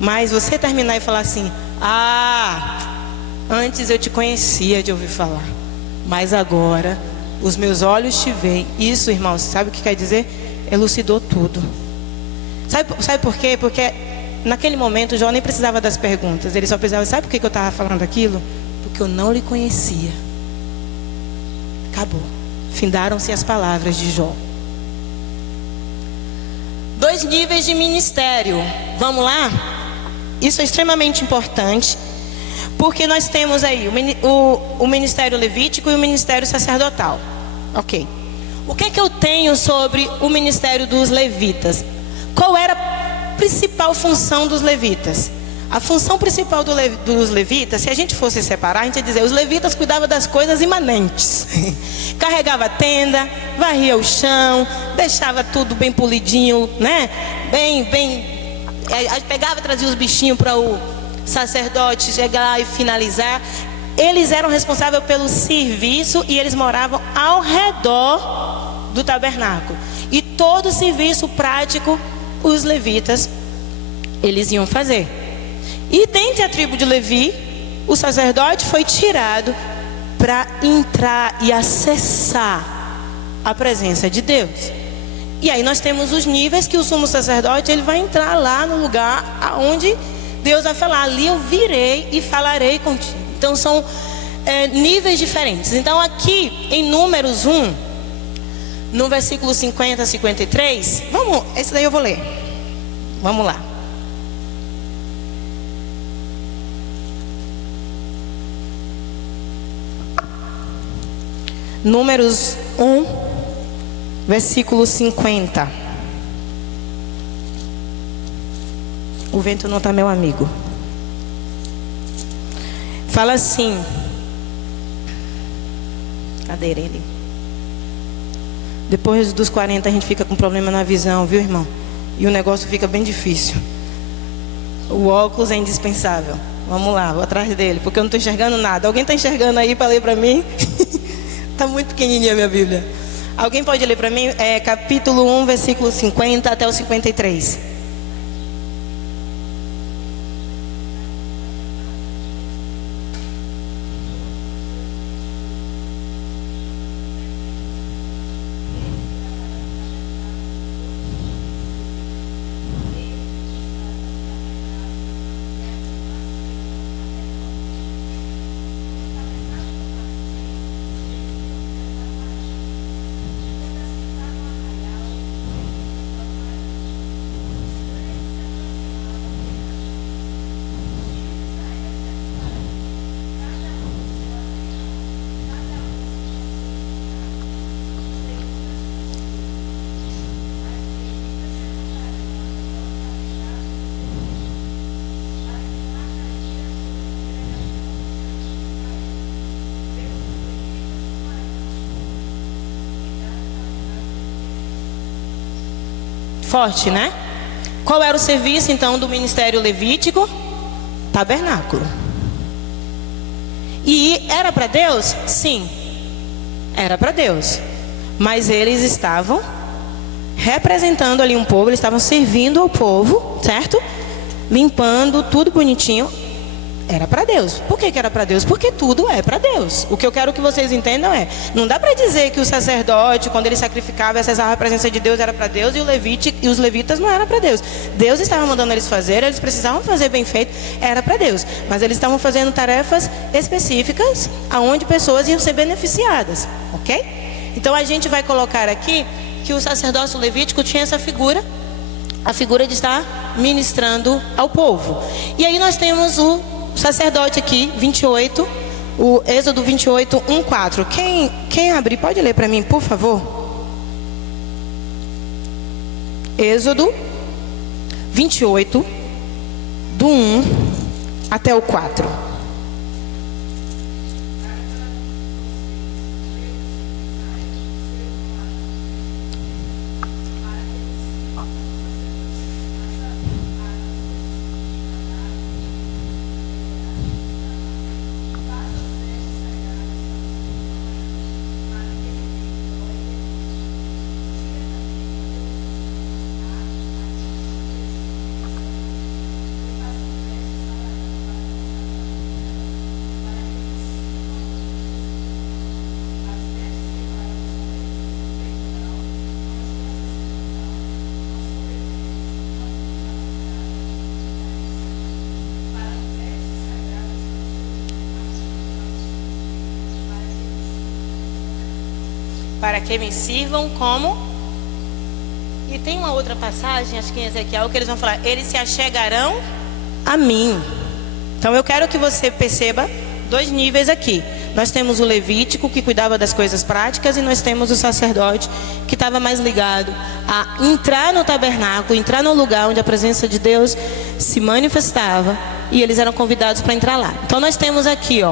Mas você terminar e falar assim: antes eu te conhecia de ouvir falar, mas agora os meus olhos te veem. Isso, irmãos, sabe o que quer dizer? Elucidou tudo. Sabe por quê? Porque naquele momento Jó nem precisava das perguntas. Ele só precisava: sabe por que eu estava falando aquilo? Porque eu não lhe conhecia. Acabou. Findaram-se as palavras de Jó. 2 níveis de ministério. Vamos lá? Isso é extremamente importante, porque nós temos aí o ministério levítico e o ministério sacerdotal. Ok. O que é que eu tenho sobre o ministério dos levitas? Qual era a principal função dos levitas? A função principal dos levitas, se a gente fosse separar, a gente ia dizer: os levitas cuidavam das coisas imanentes. Carregava a tenda, varria o chão, deixava tudo bem polidinho, né? Pegava e trazia os bichinhos para o sacerdote chegar e finalizar. Eles eram responsáveis pelo serviço e eles moravam ao redor do tabernáculo. E todo o serviço prático, os levitas, eles iam fazer. E dentre a tribo de Levi, o sacerdote foi tirado para entrar e acessar a presença de Deus. E aí nós temos os níveis que o sumo sacerdote, ele vai entrar lá no lugar onde Deus vai falar: ali eu virei e falarei contigo. Então são níveis diferentes. Então aqui em Números 1, no versículo 50 a 53, esse daí eu vou ler. Vamos lá. Números 1, versículo 50. O vento não está, meu amigo. Fala assim. Cadê ele? Depois dos 40 a gente fica com problema na visão, viu, irmão? E o negócio fica bem difícil. O óculos é indispensável. Vamos lá, vou atrás dele, porque eu não estou enxergando nada. Alguém está enxergando aí para ler para mim? Está muito pequenininha a minha Bíblia. Alguém pode ler para mim? Capítulo 1, versículo 50 até o 53. Forte, né? Qual era o serviço então do ministério levítico? Tabernáculo. E era para Deus? Sim, era para Deus. Mas eles estavam representando ali um povo, eles estavam servindo ao povo, certo? Limpando tudo bonitinho. Era para Deus. Por que era para Deus? Porque tudo é para Deus. O que eu quero que vocês entendam não dá para dizer que o sacerdote, quando ele sacrificava, acessava a presença de Deus, era para Deus, e os levitas não eram para Deus. Deus estava mandando eles fazer, eles precisavam fazer bem feito, era para Deus. Mas eles estavam fazendo tarefas específicas, aonde pessoas iam ser beneficiadas, ok? Então a gente vai colocar aqui que o sacerdócio levítico tinha essa figura, a figura de estar ministrando ao povo. E aí nós temos o sacerdote aqui, 28, o Êxodo 28, 1, 4. Quem abrir, pode ler para mim, por favor? Êxodo 28, do 1 até o 4. para que me sirvam como... E tem uma outra passagem, acho que em Ezequiel, que eles vão falar, eles se achegarão a mim. Então eu quero que você perceba 2 níveis aqui. Nós temos o levítico, que cuidava das coisas práticas, e nós temos o sacerdote, que estava mais ligado a entrar no tabernáculo, entrar no lugar onde a presença de Deus se manifestava, e eles eram convidados para entrar lá. Então nós temos aqui,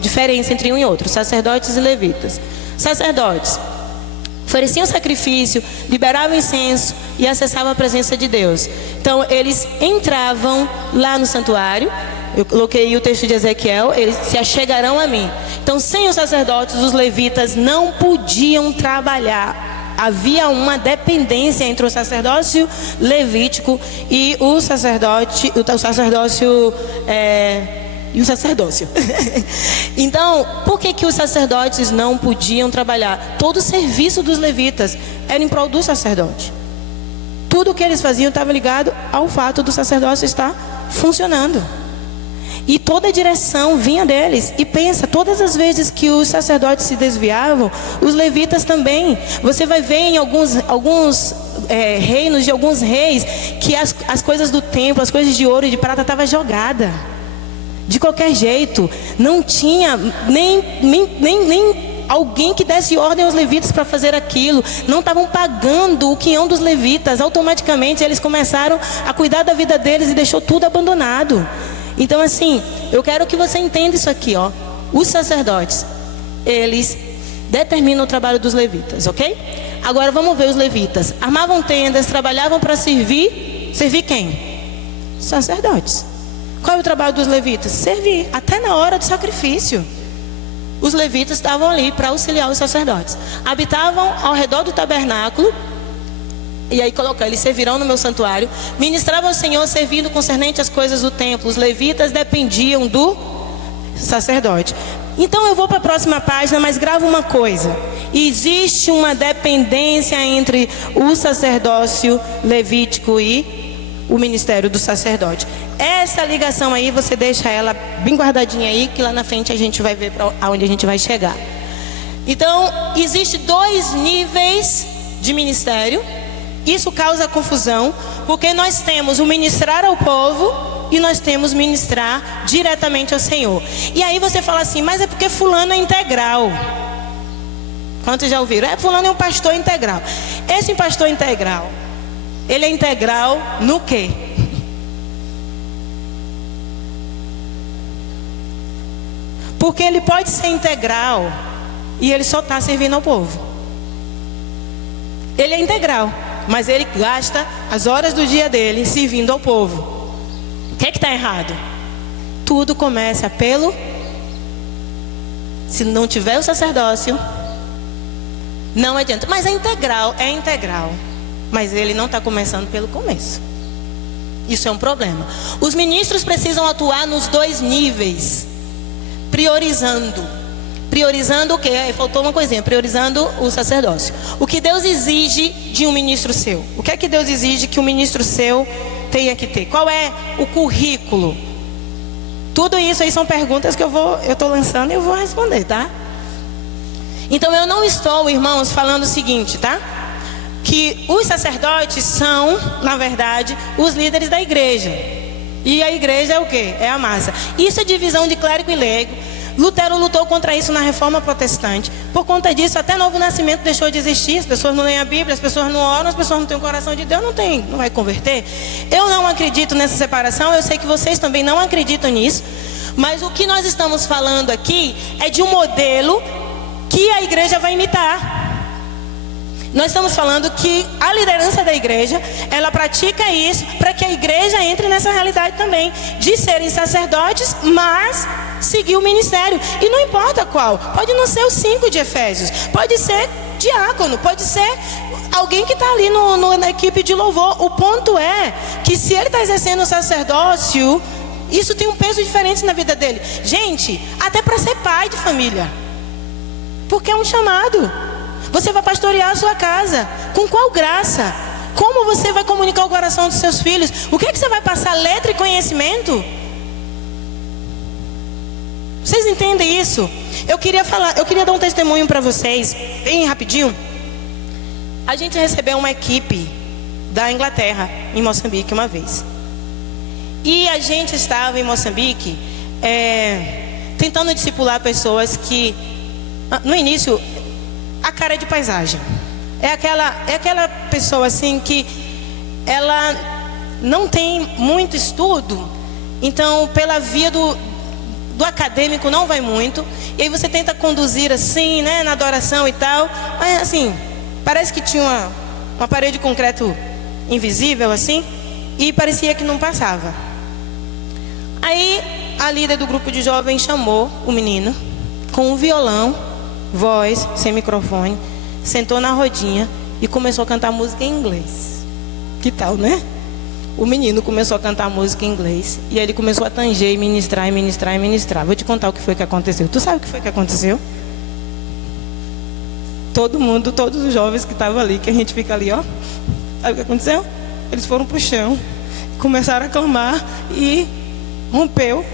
diferença entre um e outro, sacerdotes e levitas. Sacerdotes ofereciam sacrifício, liberavam incenso e acessavam a presença de Deus. Então eles entravam lá no santuário. Eu coloquei o texto de Ezequiel, eles se achegarão a mim. Então, sem os sacerdotes, os levitas não podiam trabalhar. Havia uma dependência entre o sacerdócio levítico e o sacerdócio. Então, por que os sacerdotes não podiam trabalhar? Todo o serviço dos levitas era em prol do sacerdote. Tudo o que eles faziam estava ligado ao fato do sacerdócio estar funcionando. E toda a direção vinha deles. E pensa, todas as vezes que os sacerdotes se desviavam, os levitas também. Você vai ver em alguns reinos de alguns reis que as coisas do templo, as coisas de ouro e de prata estavam jogadas. De qualquer jeito. Não tinha nem alguém que desse ordem aos levitas para fazer aquilo. Não estavam pagando o quinhão dos levitas. Automaticamente eles começaram a cuidar da vida deles e deixou tudo abandonado. Então assim, eu quero que você entenda isso aqui, Os sacerdotes, eles determinam o trabalho dos levitas, ok? Agora vamos ver os levitas. Armavam tendas, trabalhavam para servir. Servir quem? Sacerdotes. Qual é o trabalho dos levitas? Servir, até na hora do sacrifício. Os levitas estavam ali para auxiliar os sacerdotes. Habitavam ao redor do tabernáculo. E aí eles servirão no meu santuário. Ministravam ao Senhor, servindo concernente às coisas do templo. Os levitas dependiam do sacerdote. Então eu vou para a próxima página, mas grava uma coisa. Existe uma dependência entre o sacerdócio levítico e o ministério do sacerdote. Essa ligação aí, você deixa ela bem guardadinha aí, que lá na frente a gente vai ver para onde a gente vai chegar. Então, existe 2 níveis de ministério. Isso causa confusão, porque nós temos o ministrar ao povo e nós temos ministrar diretamente ao Senhor. E aí você fala assim, mas é porque fulano é integral. Quantos já ouviram? Fulano é um pastor integral. Esse pastor integral, ele é integral no quê? Porque ele pode ser integral e ele só está servindo ao povo. Ele é integral, mas ele gasta as horas do dia dele servindo ao povo. O que está errado? Tudo começa pelo... Se não tiver o sacerdócio, não adianta. Mas é integral, mas ele não está começando pelo começo. Isso é um problema. Os ministros precisam atuar nos 2 níveis, priorizando o quê? Faltou uma coisinha, priorizando o sacerdócio. O que Deus exige de um ministro seu? O que é que Deus exige que um ministro seu tenha que ter? Qual é o currículo? Tudo isso aí são perguntas que eu estou lançando e eu vou responder, tá? Então eu não estou, irmãos, falando o seguinte, tá? Que os sacerdotes são, na verdade, os líderes da igreja. E a igreja é o quê? É a massa. Isso é divisão de clérigo e leigo. Lutero lutou contra isso na reforma protestante. Por conta disso, até Novo Nascimento deixou de existir. As pessoas não leem a Bíblia, as pessoas não oram, as pessoas não têm o coração de Deus, não vai converter. Eu não acredito nessa separação, eu sei que vocês também não acreditam nisso. Mas o que nós estamos falando aqui é de um modelo que a igreja vai imitar. Nós estamos falando que a liderança da igreja, ela pratica isso para que a igreja entre nessa realidade também, de serem sacerdotes, mas seguir o ministério. E não importa qual, pode não ser os 5 de Efésios, pode ser diácono, pode ser alguém que está ali na equipe de louvor. O ponto é que se ele está exercendo o sacerdócio, isso tem um peso diferente na vida dele. Gente, até para ser pai de família, porque é um chamado. Você vai pastorear a sua casa. Com qual graça? Como você vai comunicar o coração dos seus filhos? O que é que você vai passar? Letra e conhecimento? Vocês entendem isso? Eu queria dar um testemunho para vocês, bem rapidinho. A gente recebeu uma equipe da Inglaterra, em Moçambique, uma vez. E a gente estava em Moçambique tentando discipular pessoas que, no início, a cara é de paisagem. É aquela pessoa assim que ela não tem muito estudo, então pela via do acadêmico não vai muito. E aí você tenta conduzir assim, né, na adoração e tal, mas assim, parece que tinha uma parede de concreto invisível assim, e parecia que não passava. Aí a líder do grupo de jovens chamou o menino com um violão, voz, sem microfone, sentou na rodinha e começou a cantar música em inglês. Que tal, né? O menino começou a cantar música em inglês e ele começou a tanger e ministrar, e ministrar, e ministrar. Vou te contar o que foi que aconteceu. Tu sabe o que foi que aconteceu? Todo mundo, todos os jovens que estavam ali, que a gente fica ali, ó. Sabe o que aconteceu? Eles foram pro chão, começaram a clamar e rompeu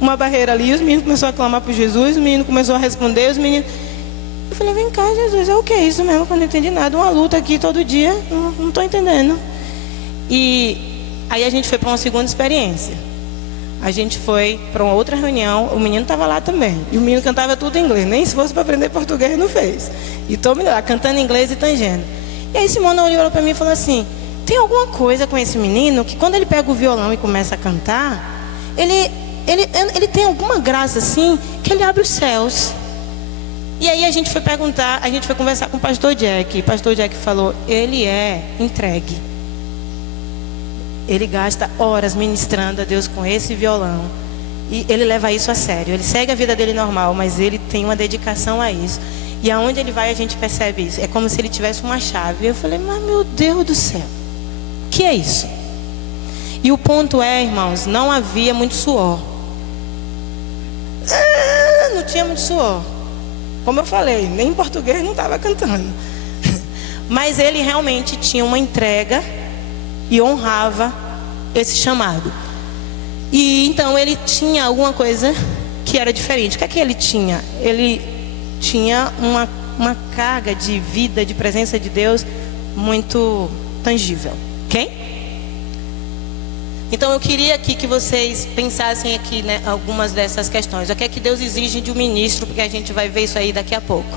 uma barreira ali. Os meninos começaram a clamar por Jesus, o menino começou a responder, os meninos... Eu falei, vem cá, Jesus, é o que é isso mesmo? Que eu não entendi nada, uma luta aqui todo dia, não estou entendendo. E aí a gente foi para uma segunda experiência. A gente foi para uma outra reunião, o menino estava lá também. E o menino cantava tudo em inglês, nem se fosse para aprender português não fez. E estou lá, cantando em inglês e tangendo. E aí Simona olhou para mim e falou assim, tem alguma coisa com esse menino que quando ele pega o violão e começa a cantar, ele tem alguma graça assim, que ele abre os céus. E aí a gente foi perguntar, a gente foi conversar com o pastor Jack. E o pastor Jack falou, ele é entregue. Ele gasta horas ministrando a Deus com esse violão. E ele leva isso a sério. Ele segue a vida dele normal, mas ele tem uma dedicação a isso. E aonde ele vai a gente percebe isso. É como se ele tivesse uma chave. Eu falei, mas meu Deus do céu, o que é isso? E o ponto é, irmãos, não havia muito suor. Não tinha muito suor. Como eu falei, nem em português não estava cantando. Mas ele realmente tinha uma entrega e honrava esse chamado. E então ele tinha alguma coisa que era diferente. O que é que ele tinha? Ele tinha uma carga de vida, de presença de Deus muito tangível. Ok? Então eu queria aqui que vocês pensassem aqui, né, algumas dessas questões. O que é que Deus exige de um ministro, porque a gente vai ver isso aí daqui a pouco.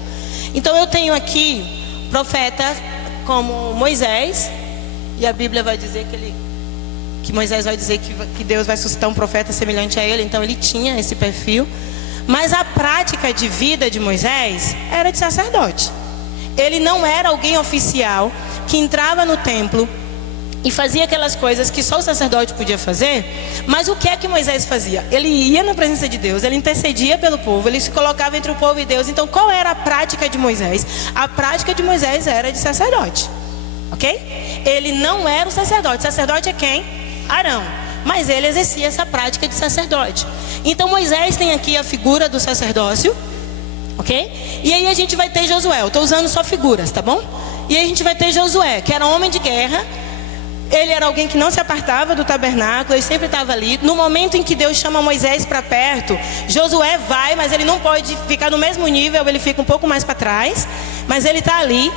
Então eu tenho aqui profetas como Moisés, e a Bíblia vai dizer que Moisés vai dizer que Deus vai suscitar um profeta semelhante a ele. Então ele tinha esse perfil. Mas a prática de vida de Moisés era de sacerdote. Ele não era alguém oficial que entrava no templo e fazia aquelas coisas que só o sacerdote podia fazer. Mas o que é que Moisés fazia? Ele ia na presença de Deus, ele intercedia pelo povo, ele se colocava entre o povo e Deus. Então qual era a prática de Moisés? A prática de Moisés era de sacerdote. Ok? Ele não era o sacerdote. Sacerdote é quem? Arão. Mas ele exercia essa prática de sacerdote. Então Moisés tem aqui a figura do sacerdócio. Ok? E aí a gente vai ter Josué. Eu estou usando só figuras, tá bom? E aí a gente vai ter Josué, que era homem de guerra. Ele era alguém que não se apartava do tabernáculo, ele sempre estava ali. No momento em que Deus chama Moisés para perto, Josué vai, mas ele não pode ficar no mesmo nível, ele fica um pouco mais para trás. Mas ele está ali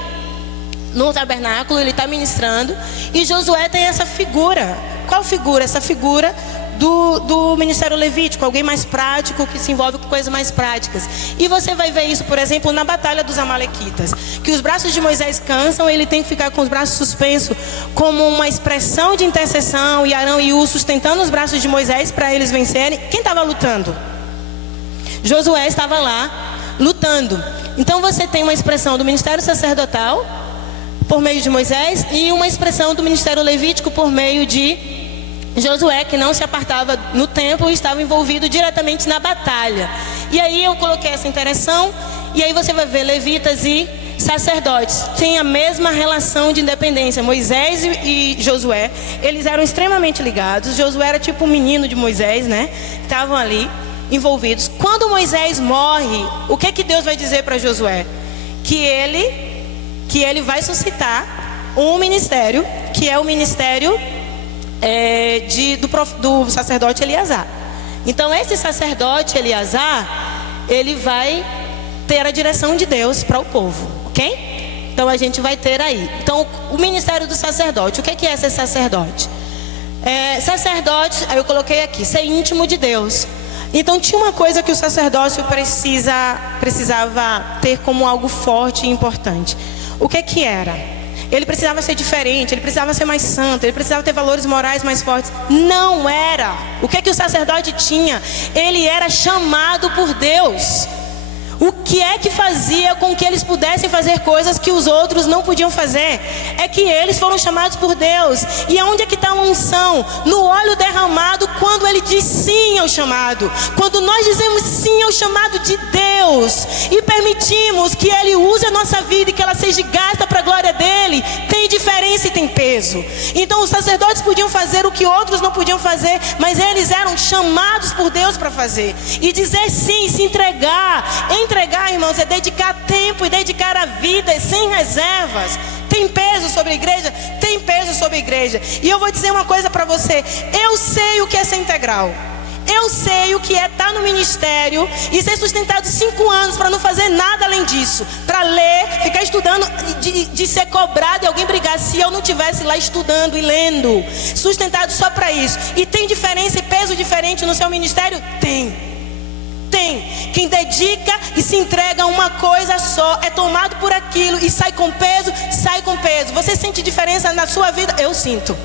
no tabernáculo, ele está ministrando. E Josué tem essa figura. Qual figura? Essa figura do ministério levítico, alguém mais prático, que se envolve com coisas mais práticas. E você vai ver isso, por exemplo, na batalha dos amalequitas, que os braços de Moisés cansam, ele tem que ficar com os braços suspensos como uma expressão de intercessão, e Arão e Ur sustentando os braços de Moisés para eles vencerem. Quem estava lutando? Josué estava lá lutando. Então você tem uma expressão do ministério sacerdotal por meio de Moisés e uma expressão do ministério levítico por meio de Josué, que não se apartava no templo e estava envolvido diretamente na batalha. E aí eu coloquei essa interação, e aí você vai ver levitas e sacerdotes têm a mesma relação de independência. Moisés e Josué, eles eram extremamente ligados. Josué era tipo um menino de Moisés, né? Estavam ali envolvidos. Quando Moisés morre, o que que Deus vai dizer para Josué? Que ele vai suscitar um ministério, que é o ministério do sacerdote Eleazar. Então esse sacerdote Eleazar, ele vai ter a direção de Deus para o povo, ok? Então a gente vai ter aí. Então o ministério do sacerdote, o que é ser sacerdote? Sacerdote, aí eu coloquei aqui, ser íntimo de Deus. Então tinha uma coisa que o sacerdócio precisava ter como algo forte e importante. O que era? Ele precisava ser diferente, ele precisava ser mais santo, ele precisava ter valores morais mais fortes. Não era. O que o sacerdote tinha? Ele era chamado por Deus. O que é que fazia com que eles pudessem fazer coisas que os outros não podiam fazer? É que eles foram chamados por Deus. E aonde é que está a unção? No óleo derramado, quando ele diz sim ao chamado. Quando nós dizemos sim ao chamado de Deus e permitimos que Ele use a nossa vida e que ela seja gasta para a glória dele, tem diferença e tem peso. Então os sacerdotes podiam fazer o que outros não podiam fazer, mas eles eram chamados por Deus para fazer. E dizer sim, se entregar. Entregar, irmãos, é dedicar tempo e dedicar a vida sem reservas. Tem peso sobre a igreja? Tem peso sobre a igreja. E eu vou dizer uma coisa para você. Eu sei o que é ser integral. Eu sei o que é estar no ministério e ser sustentado 5 anos para não fazer nada além disso. Para ler, ficar estudando, de ser cobrado e alguém brigar se eu não estivesse lá estudando e lendo. Sustentado só para isso. E tem diferença e peso diferente no seu ministério? Tem. Quem dedica e se entrega a uma coisa só é tomado por aquilo e sai com peso, sai com peso. Você sente diferença na sua vida? Eu sinto.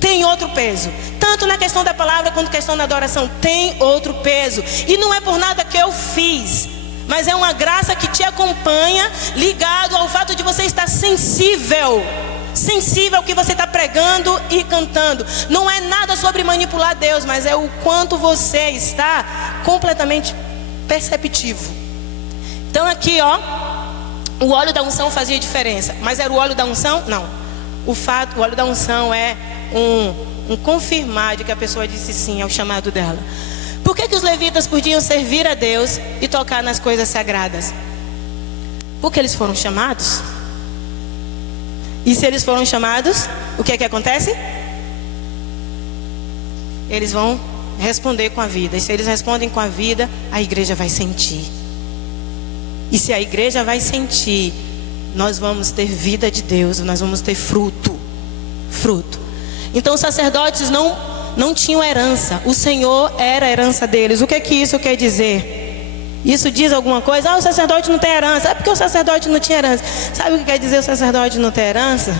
Tem outro peso. Tanto na questão da palavra quanto na questão da adoração. Tem outro peso. E não é por nada que eu fiz, mas é uma graça que te acompanha, ligado ao fato de você estar sensível ao que você está pregando e cantando. Não é nada sobre manipular Deus, mas é o quanto você está completamente perceptivo. Então aqui, o óleo da unção fazia diferença. Mas era o óleo da unção? Não. O óleo da unção é um confirmar de que a pessoa disse sim ao chamado dela. Por que os levitas podiam servir a Deus e tocar nas coisas sagradas? Porque eles foram chamados. E se eles foram chamados, o que é que acontece? Eles vão responder com a vida. E se eles respondem com a vida, a igreja vai sentir. E se a igreja vai sentir, nós vamos ter vida de Deus, nós vamos ter fruto. Então os sacerdotes não tinham herança. O Senhor era a herança deles. O que é que isso quer dizer? Isso diz alguma coisa? O sacerdote não tem herança. É porque o sacerdote não tinha herança. Sabe o que quer dizer o sacerdote não ter herança?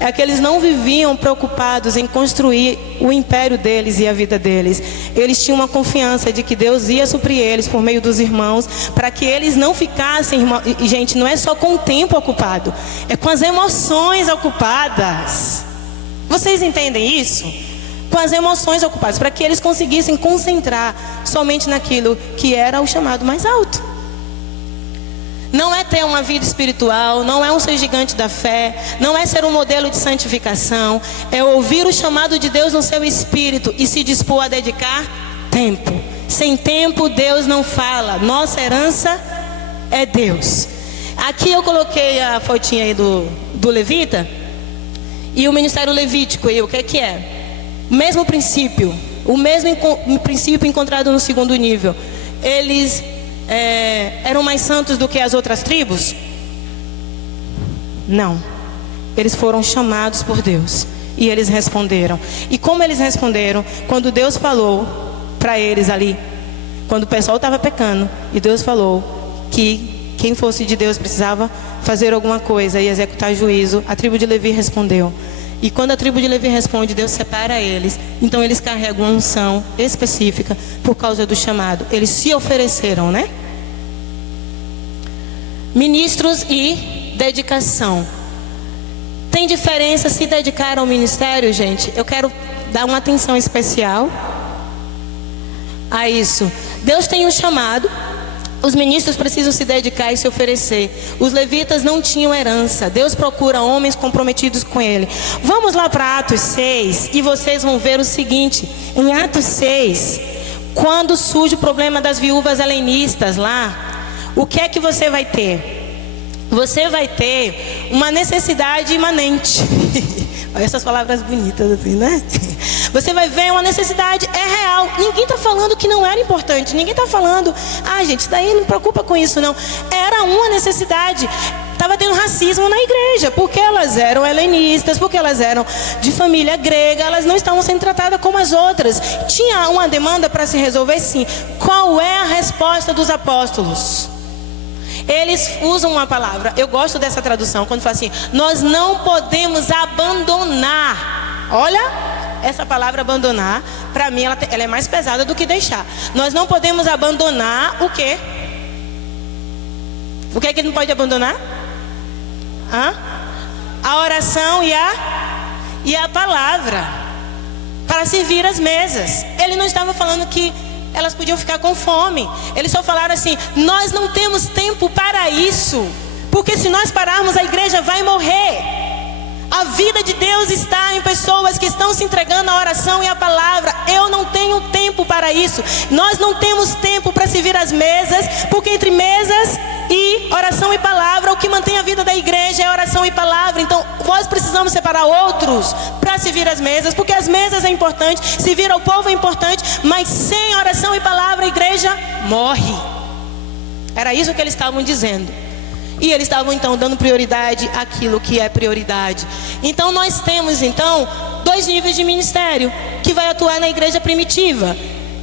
É que eles não viviam preocupados em construir o império deles e a vida deles. Eles tinham uma confiança de que Deus ia suprir eles por meio dos irmãos, para que eles não ficassem, e gente, não é só com o tempo ocupado, é com as emoções ocupadas. Vocês entendem isso? Com as emoções ocupadas, para que eles conseguissem concentrar somente naquilo que era o chamado mais alto. Não é ter uma vida espiritual, não é um ser gigante da fé, não é ser um modelo de santificação, é ouvir o chamado de Deus no seu espírito e se dispor a dedicar tempo. Sem tempo Deus não fala. Nossa herança é Deus. Aqui eu coloquei a fotinha aí do levita e o ministério levítico. E o que é? O mesmo princípio encontrado no segundo nível. Eles eram mais santos do que as outras tribos? Não. Eles foram chamados por Deus e eles responderam. E como eles responderam? Quando Deus falou para eles ali, quando o pessoal estava pecando, e Deus falou que quem fosse de Deus precisava fazer alguma coisa e executar juízo, a tribo de Levi respondeu. E quando a tribo de Levi responde, Deus separa eles. Então eles carregam uma unção específica por causa do chamado. Eles se ofereceram, né? Ministros e dedicação. Tem diferença se dedicar ao ministério, gente? Eu quero dar uma atenção especial a isso. Deus tem um chamado. Os ministros precisam se dedicar e se oferecer. Os levitas não tinham herança. Deus procura homens comprometidos com Ele. Vamos lá para Atos 6 e vocês vão ver o seguinte. Em Atos 6, quando surge o problema das viúvas helenistas lá, o que é que você vai ter? Você vai ter uma necessidade imanente. Olha essas palavras bonitas assim, né? Você vai ver uma necessidade, é real. Ninguém está falando que não era importante. Ninguém está falando, gente, isso daí não preocupa com isso não. Era uma necessidade. Estava tendo racismo na igreja, porque elas eram helenistas, porque elas eram de família grega, elas não estavam sendo tratadas como as outras. Tinha uma demanda para se resolver, sim. Qual é a resposta dos apóstolos? Eles usam uma palavra, eu gosto dessa tradução, quando fala assim: nós não podemos abandonar. Olha, essa palavra abandonar, para mim ela é mais pesada do que deixar. Nós não podemos abandonar o quê? O que é que não pode abandonar? A oração e a palavra para servir as mesas. Ele não estava falando que elas podiam ficar com fome. Eles só falaram assim: nós não temos tempo para isso, porque se nós pararmos, a igreja vai morrer. A vida de Deus está em pessoas que estão se entregando à oração e à palavra. Eu não tenho tempo para isso. Nós não temos tempo para servir as mesas, porque entre mesas e oração e palavra, o que mantém a vida da igreja é oração e palavra. Então nós precisamos separar outros para servir as mesas, porque as mesas é importante, servir ao povo é importante, mas sem oração e palavra a igreja morre. Era isso que eles estavam dizendo. E eles estavam então dando prioridade àquilo que é prioridade. Então nós temos então 2 níveis de ministério que vai atuar na igreja primitiva,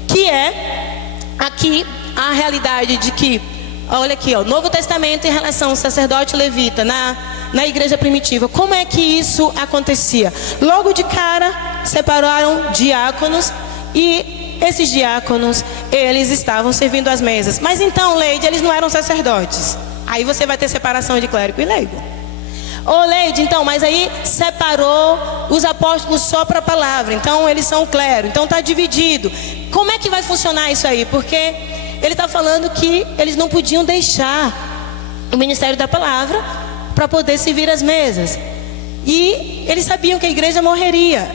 que é aqui a realidade de que, olha aqui, Novo Testamento em relação ao sacerdote levita na igreja primitiva. Como é que isso acontecia? Logo de cara separaram diáconos, e esses diáconos, eles estavam servindo as mesas. Mas então, Leide, eles não eram sacerdotes. Aí você vai ter separação de clérigo e leigo. Leide, então, mas aí separou os apóstolos só para a palavra. Então eles são o clero, então está dividido. Como é que vai funcionar isso aí? Porque ele está falando que eles não podiam deixar o ministério da palavra para poder servir as mesas. E eles sabiam que a igreja morreria.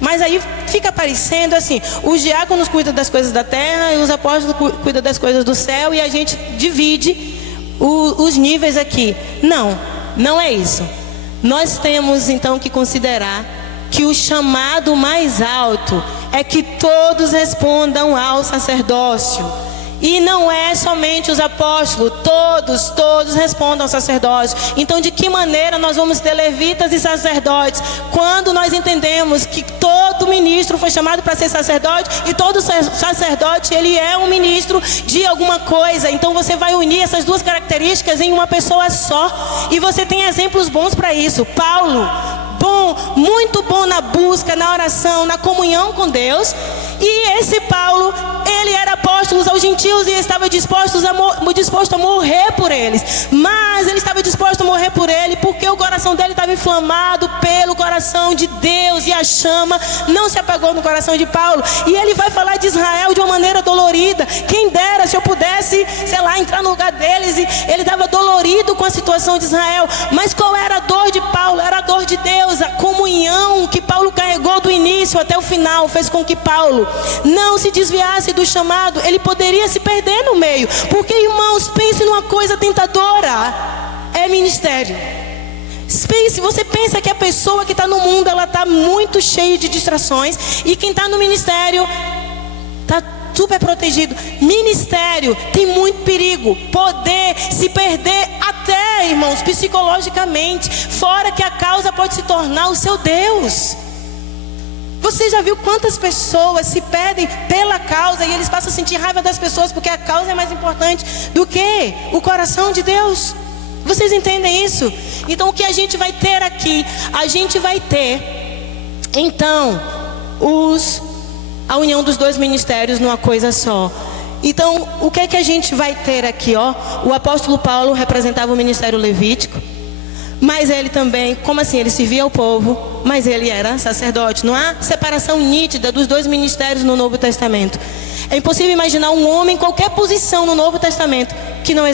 Mas aí fica parecendo assim: os diáconos cuidam das coisas da terra e os apóstolos cuidam das coisas do céu, e a gente divide os níveis aqui. Não é isso. Nós temos então que considerar que o chamado mais alto é que todos respondam ao sacerdócio. E não é somente os apóstolos, todos respondam ao sacerdócio. Então de que maneira nós vamos ter levitas e sacerdotes? Quando nós entendemos que todo ministro foi chamado para ser sacerdote, e todo sacerdote, ele é um ministro de alguma coisa. Então você vai unir essas duas características em uma pessoa só. E você tem exemplos bons para isso. Paulo, muito bom na busca, na oração, na comunhão com Deus. E esse Paulo, ele era apóstolo aos gentios e estava disposto a morrer por eles. Mas ele estava disposto a morrer por ele porque o coração dele estava inflamado pelo coração de Deus, e a chama não se apagou no coração de Paulo. E ele vai falar de Israel de uma maneira dolorida. Quem dera se eu pudesse, entrar no lugar deles. E ele estava dolorido com a situação de Israel. Mas qual era a dor de Paulo? Era a dor de Deus. A comunhão que Paulo carregou do início até o final fez com que Paulo não se desviasse do chamado. Ele poderia se perder no meio, porque, irmãos, pense numa coisa tentadora: é ministério. Pense, você pensa que a pessoa que está no mundo, ela está muito cheia de distrações, e quem está no ministério está super protegido. Ministério tem muito perigo, poder se perder até, irmãos, psicologicamente, fora que a causa pode se tornar o seu Deus. Você já viu quantas pessoas se perdem pela causa, e eles passam a sentir raiva das pessoas porque a causa é mais importante do que o coração de Deus? Vocês entendem isso? Então o que a gente vai ter aqui? A gente vai ter então a união dos 2 ministérios numa coisa só. Então o que é que a gente vai ter aqui? O apóstolo Paulo representava o ministério levítico, mas ele também, como assim? Ele servia ao povo, mas ele era sacerdote. Não há separação nítida dos 2 ministérios no Novo Testamento. É impossível imaginar um homem em qualquer posição no Novo Testamento que não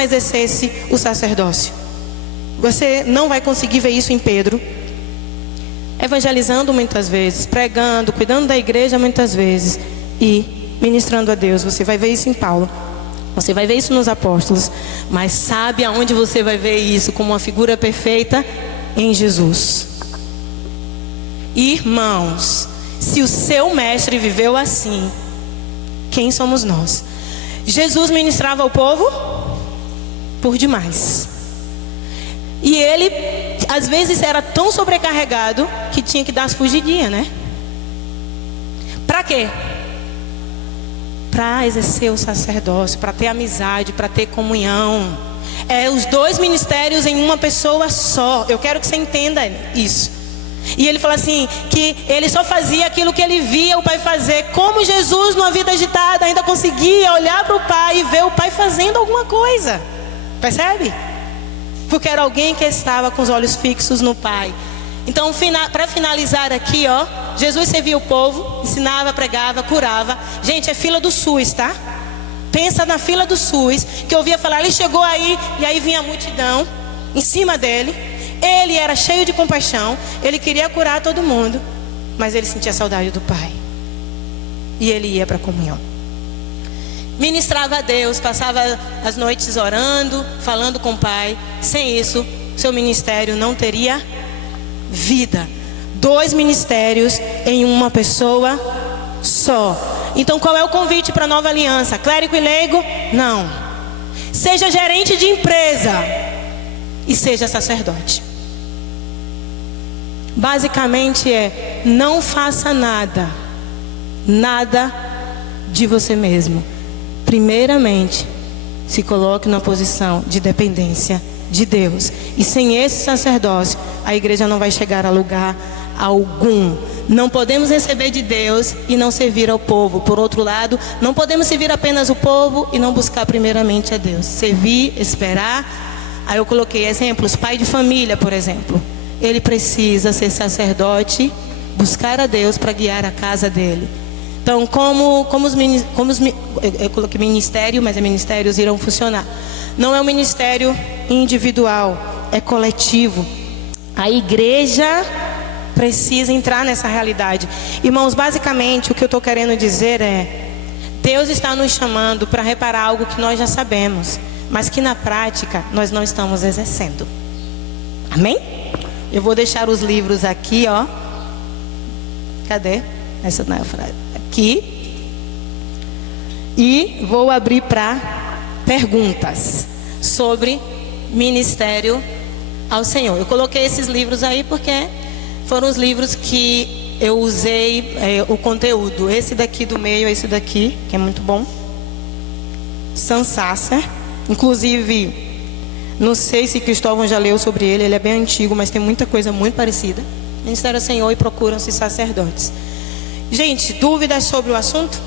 exercesse o sacerdócio. Você não vai conseguir ver isso em Pedro, evangelizando muitas vezes, pregando, cuidando da igreja muitas vezes e ministrando a Deus. Você vai ver isso em Paulo. Você vai ver isso nos apóstolos. Mas sabe aonde você vai ver isso como uma figura perfeita? Em Jesus. Irmãos, Se o seu mestre viveu assim, quem somos nós? Jesus ministrava ao povo por demais. E ele, às vezes, era tão sobrecarregado que tinha que dar as fugidinhas, né? Para quê? Para exercer o sacerdócio, para ter amizade, para ter comunhão. É os dois ministérios em uma pessoa só. Eu quero que você entenda isso. E ele fala assim, que ele só fazia aquilo que ele via o Pai fazer. Como Jesus, numa vida agitada, ainda conseguia olhar para o Pai e ver o Pai fazendo alguma coisa. Percebe? Porque era alguém que estava com os olhos fixos no Pai. Então, para finalizar aqui, ó, Jesus servia o povo, ensinava, pregava, curava. Gente, é fila do SUS, tá? Pensa na fila do SUS, que eu ouvia falar, ele chegou aí, e aí vinha a multidão em cima dele. Ele era cheio de compaixão, ele queria curar todo mundo, mas ele sentia saudade do Pai. E ele ia para a comunhão. Ministrava a Deus, passava as noites orando, falando com o Pai. Sem isso, seu ministério não teria vida. 2 ministérios em uma pessoa só. Então qual é o convite para a nova aliança? Clérigo e leigo? Não. Seja gerente de empresa e seja sacerdote. Basicamente é, não faça nada de você mesmo. Primeiramente, se coloque na posição de dependência de Deus. E sem esse sacerdócio, a igreja não vai chegar a lugar algum. Não podemos receber de Deus e não servir ao povo. Por outro lado, não podemos servir apenas o povo e não buscar primeiramente a Deus. Servir, esperar. Aí eu coloquei exemplos, pai de família, por exemplo. Ele precisa ser sacerdote, buscar a Deus para guiar a casa dele. Então, eu coloquei ministério, mas ministérios irão funcionar. Não é um ministério individual, é coletivo. A igreja precisa entrar nessa realidade. Irmãos, basicamente o que eu estou querendo dizer é: Deus está nos chamando para reparar algo que nós já sabemos, mas que na prática nós não estamos exercendo. Amém? Eu vou deixar os livros aqui, ó. Cadê? Essa não é a frase. Aqui. E vou abrir para perguntas sobre ministério ao Senhor. Eu coloquei esses livros aí porque foram os livros que eu usei o conteúdo. Esse daqui do meio, esse daqui, que é muito bom. Sam Sasser. Inclusive, não sei se Cristóvão já leu sobre ele. Ele é bem antigo, mas tem muita coisa muito parecida. Ministério ao Senhor e procuram-se sacerdotes. Gente, dúvidas sobre o assunto?